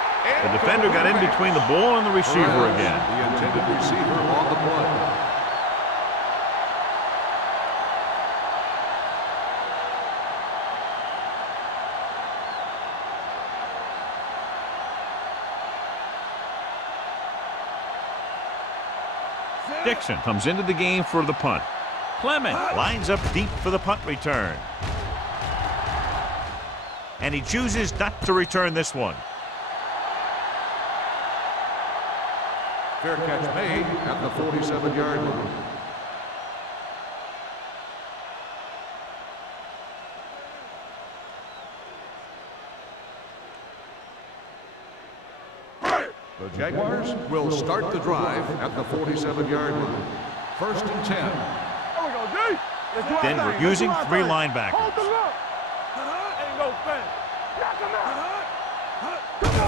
The defender got in between the ball and the receiver again. The intended receiver on the play. Dixon comes into the game for the punt. Clement lines up deep for the punt return. And he chooses not to return this one. Fair catch made at the 47-yard line. The Jaguars will start the drive at the 47-yard line. First and 10. There we go, D. Let's do our Denver thing. using Let's do our 3 thing. linebackers. Hold the look. Ain't no thing. Knock him out.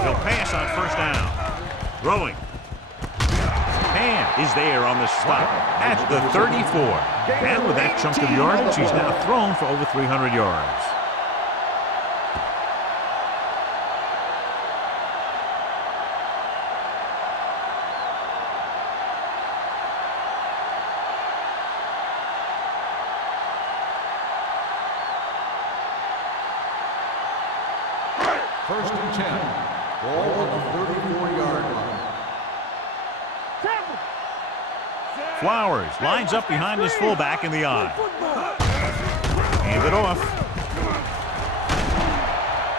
He'll pass on first down. Throwing. Man is there on the stop at the 34. And with that chunk of yardage, he's now thrown for over 300 yards. First and 10. Ball on the 34-yard line. Flowers lines up behind his fullback in the eye. Hand it off.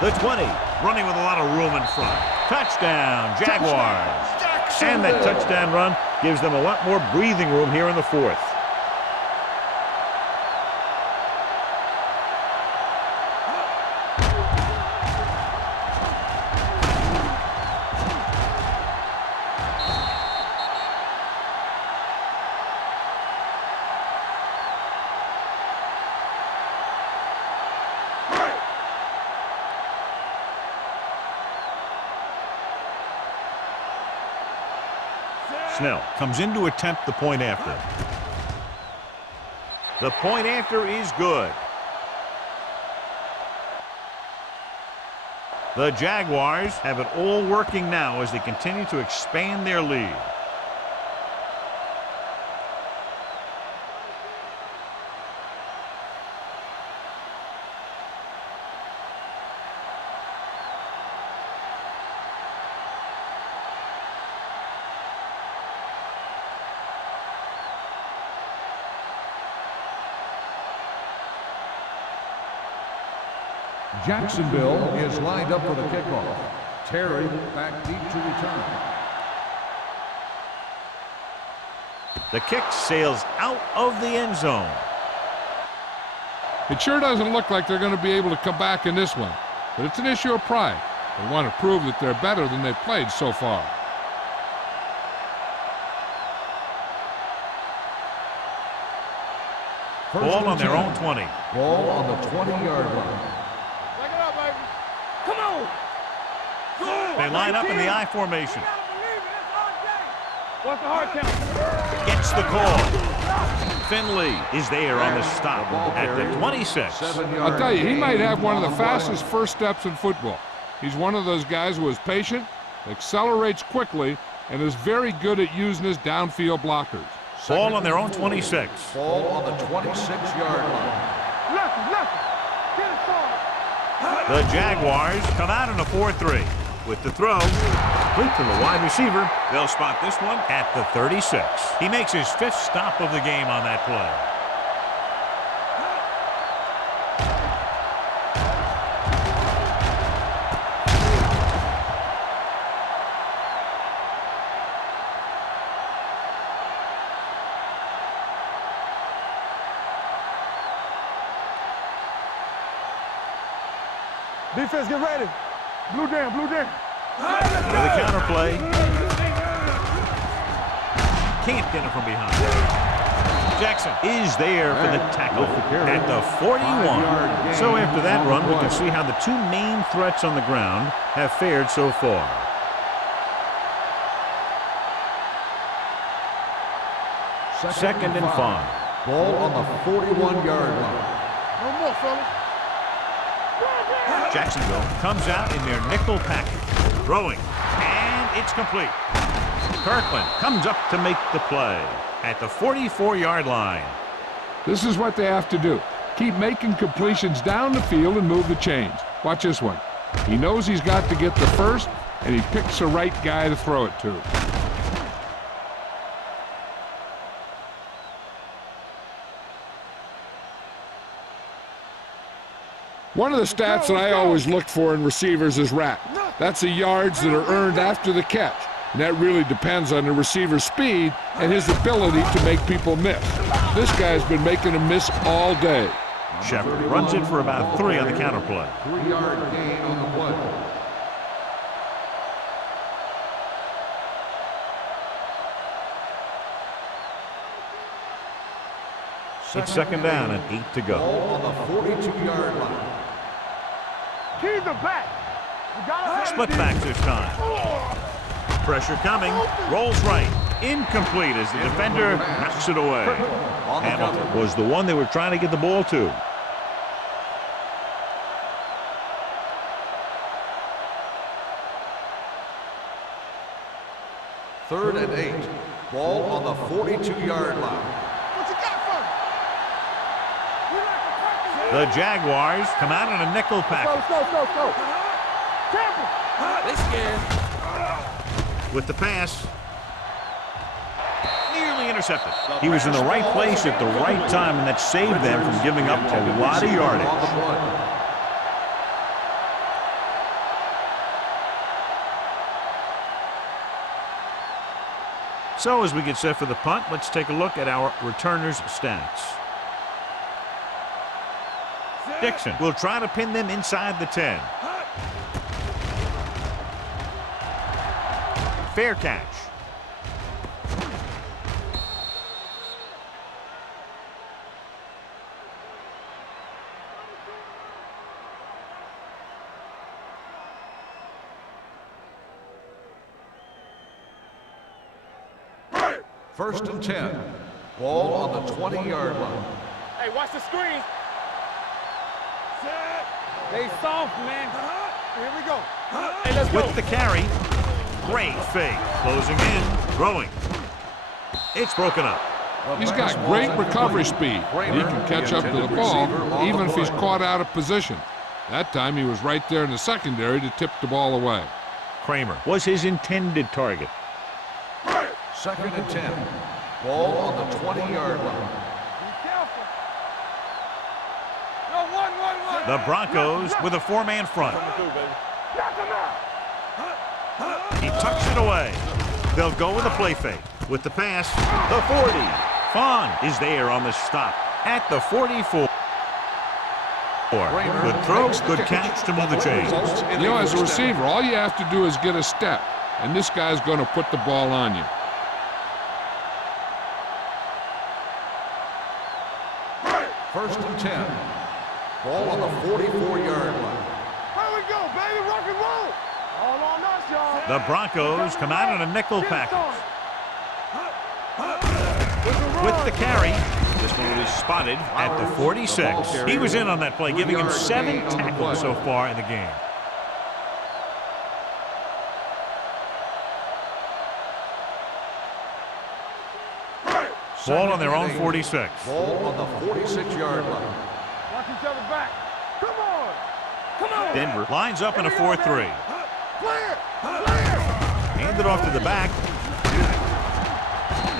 The 20, running with a lot of room in front. Touchdown, Jaguars. And that touchdown run gives them a lot more breathing room here in the fourth. Snell comes in to attempt the point after. The point after is good. The Jaguars have it all working now as they continue to expand their lead. Jacksonville is lined up for the kickoff. Terry back deep to return. The kick sails out of the end zone. It sure doesn't look like they're going to be able to come back in this one, but it's an issue of pride. They want to prove that they're better than they've played so far. Ball on their own 20. Ball on the 20-yard line. Back it up, baby. Come on. They line up in the I formation. What's the hard count? Gets the call. Finley is there on the stop at the 26. I'll tell you, he might have one of the fastest first steps in football. He's one of those guys who is patient, accelerates quickly, and is very good at using his downfield blockers. Ball on their own 26. Ball on the 26-yard line. The Jaguars come out in a 4-3. With the throw, complete to the wide receiver. They'll spot this one at the 36. He makes his 5th stop of the game on that play. Defense, get ready. Blue down, blue down. The counter play. Can't get him from behind. Jackson is there for the tackle at the 41. So after that run, we can see how the two main threats on the ground have fared so far. Second and 5. Ball on the 41-yard line. No more, fellas. Jacksonville comes out in their nickel package. Throwing, and it's complete. Kirkland comes up to make the play at the 44-yard line. This is what they have to do. Keep making completions down the field and move the chains. Watch this one. He knows he's got to get the first, and he picks the right guy to throw it to. One of the stats that I always look for in receivers is RAC. That's the yards that are earned after the catch. And that really depends on the receiver's speed and his ability to make people miss. This guy's been making them miss all day. Shepard runs it for about 3 on the counter play. 3-yard gain on the play. It's second down and 8 to go. Ball on the 42-yard line. Keys are back. Split back this time. Pressure coming. Rolls right. Incomplete as the defender knocks it away. Hamilton was the one they were trying to get the ball to. Third and 8. Ball on the 42-yard line. What you got for me? The Jaguars come out in a nickel package. Go. They scared. With the pass. Nearly intercepted. He was in the right place at the right time, and that saved them from giving up a lot of yardage. So as we get set for the punt, let's take a look at our returners' stats. Dixon will try to pin them inside the 10. Fair catch. First and 10. Ball on the 20-yard line. Hey, watch the screen. They soft, man. Here we go. Hey, let's go. With the carry. Great fake. Closing in. Throwing. It's broken up. He's got great recovery speed. He can catch up to the ball even if he's caught out of position. That time he was right there in the secondary to tip the ball away. Kramer was his intended target. Second and 10. Ball on the 20-yard line. Be careful. No, one. The Broncos with a 4-man front. He tucks it away. They'll go with a play fake. With the pass, the 40. Fawn is there on the stop at the 44. Good throw, good catch to move the chains. You know, as a receiver, all you have to do is get a step, and this guy's going to put the ball on you. First and 10. Ball on the 44-yard line. Here we go, baby. Rock and roll. All on us, y'all. The Broncos come out in a nickel package. With the carry, this one was spotted at the 46. He was in on that play, giving him 7 tackles so far in the game. Ball on their own 46. Ball on the 46-yard line. Watch each other back. Come on. Come on. Denver lines up in a 4-3. Clear. Clear. Hand it off to the back.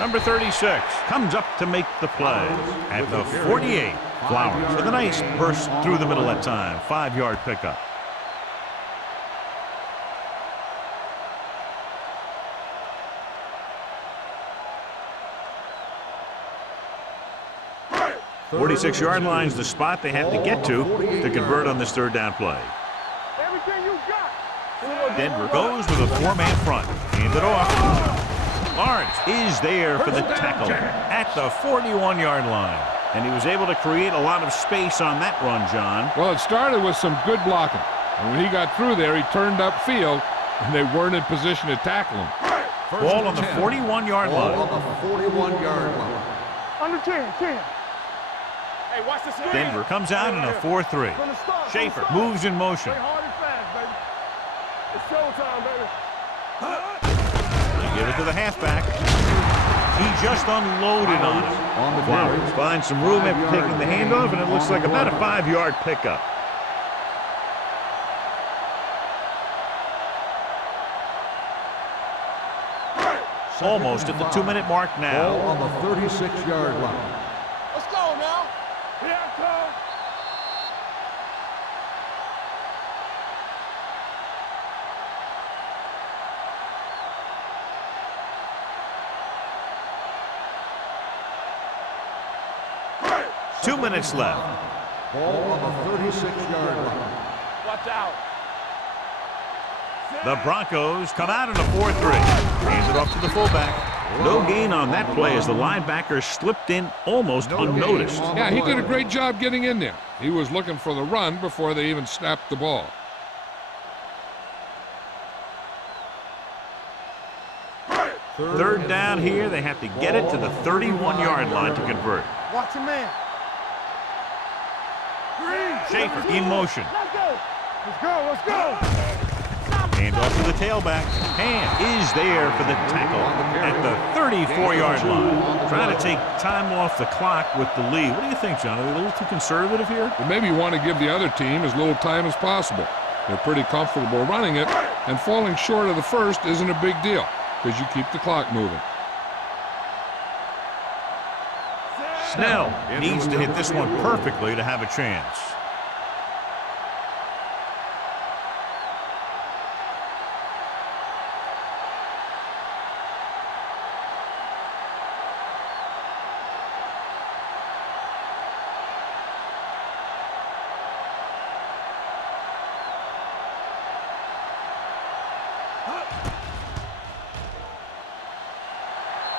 Number 36 comes up to make the play at the 48. Flowers with a nice burst through the middle that time. 5-yard pickup. The 46-yard line's the spot they have to get to convert on this third down play. Everything you got. Denver goes with a 4-man front. Hand it off. Lawrence is there for the tackle at the 41-yard line. And he was able to create a lot of space on that run, John. Well, it started with some good blocking. And when he got through there, he turned upfield, and they weren't in position to tackle him. Ball on the 41-yard line. Ball on the 41-yard line. Under 10. Hey, watch the screen. Denver comes out in a 4-3. Schaefer moves in motion. Play hard and fast, baby. It's showtime, baby. They give it to the halfback. He just unloaded on it. Flowers finds some room after taking the handoff, and it looks like about a 5-yard pickup. Almost at the 2-minute mark Ball now. on the 36-yard line. Let's go now. Here I come. Two minutes left. Ball on the 36-yard line. Watch out. The Broncos come out in a 4-3. Hands it off to the fullback. No gain on that play as the linebacker slipped in almost unnoticed. Yeah, he did a great job getting in there. He was looking for the run before they even snapped the ball. Third down here. They have to get it to the 31-yard line to convert. Watch your man. Schaefer in motion. Let's go. Let's go. Let's go. Hand off to the tailback. Hand is there for the tackle at the 34-yard line. Trying to take time off the clock with the lead. What do you think, John? Are they a little too conservative here? But maybe you want to give the other team as little time as possible. They're pretty comfortable running it, and falling short of the first isn't a big deal because you keep the clock moving. Snell needs to hit this one perfectly to have a chance.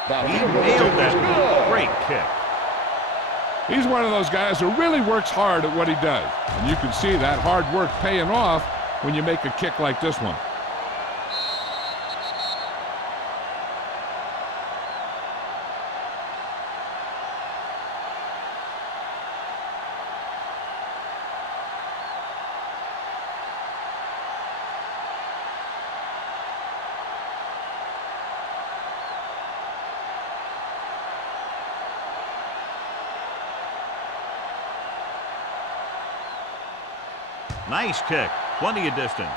He nailed that. Great kick. He's one of those guys who really works hard at what he does. And you can see that hard work paying off when you make a kick like this one. Nice kick. Plenty of distance.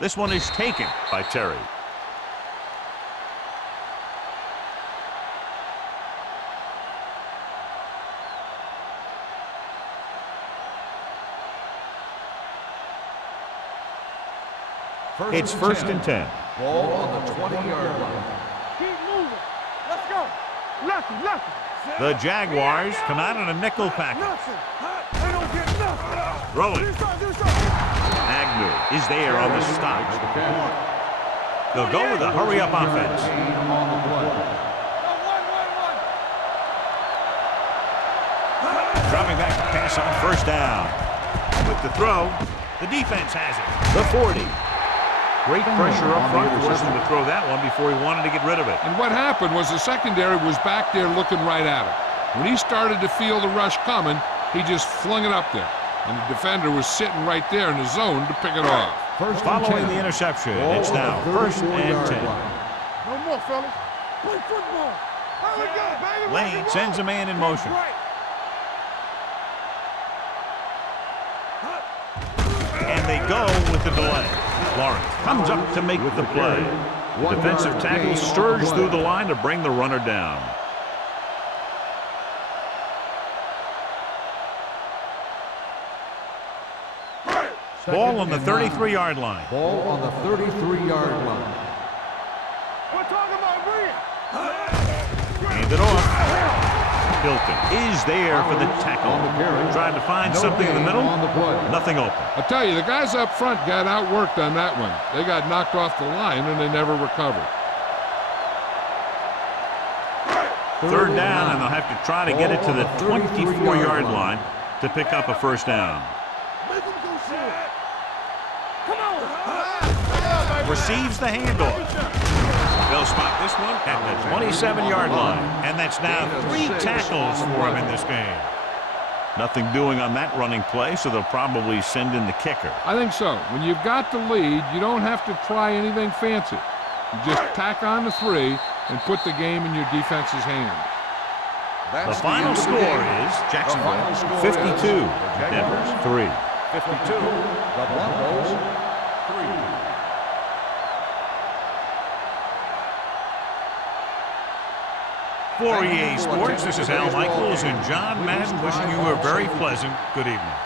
This one is taken by Terry. It's first and 10. Ball on the 20-yard line. Keep moving. Let's go. Lucky. The Jaguars come out in a nickel package. Nothing. They don't get nothing. Rolling. Agnew is there on the stop. They'll go with a hurry-up offense. Dropping back to pass on first down. With the throw, the defense has it. The 40. Great pressure up front, forced him to throw that one before he wanted to get rid of it. And what happened was the secondary was back there looking right at him. When he started to feel the rush coming, he just flung it up there. And the defender was sitting right there in the zone to pick it off. Following the interception, it's now first and 10. No more, fellas. Play football. There we go, baby. Lane sends a man in motion. And they go with the delay. Lawrence comes up to make the play. The defensive tackle surges through the line to bring the runner down. Ball on the 33-yard line. Ball on the 33-yard line. We're talking about brilliant. Hand it off. Hilton is there for the tackle. Trying to find something in the middle. Nothing open. I tell you, the guys up front got outworked on that one. They got knocked off the line and they never recovered. Third down, and they'll have to try to get it to the 24-yard line to pick up a first down. Receives the handoff. They'll spot this one at the 27-yard line. And that's now 3 tackles for him in this game. Nothing doing on that running play, so they'll probably send in the kicker. I think so. When you've got the lead, you don't have to try anything fancy. You just tack on the 3 and put the game in your defense's hands. The final score is Jacksonville 52, Denver 3. 52, the Broncos 3. For EA Sports, this is Al Michaels and John Madden wishing you a very pleasant good evening.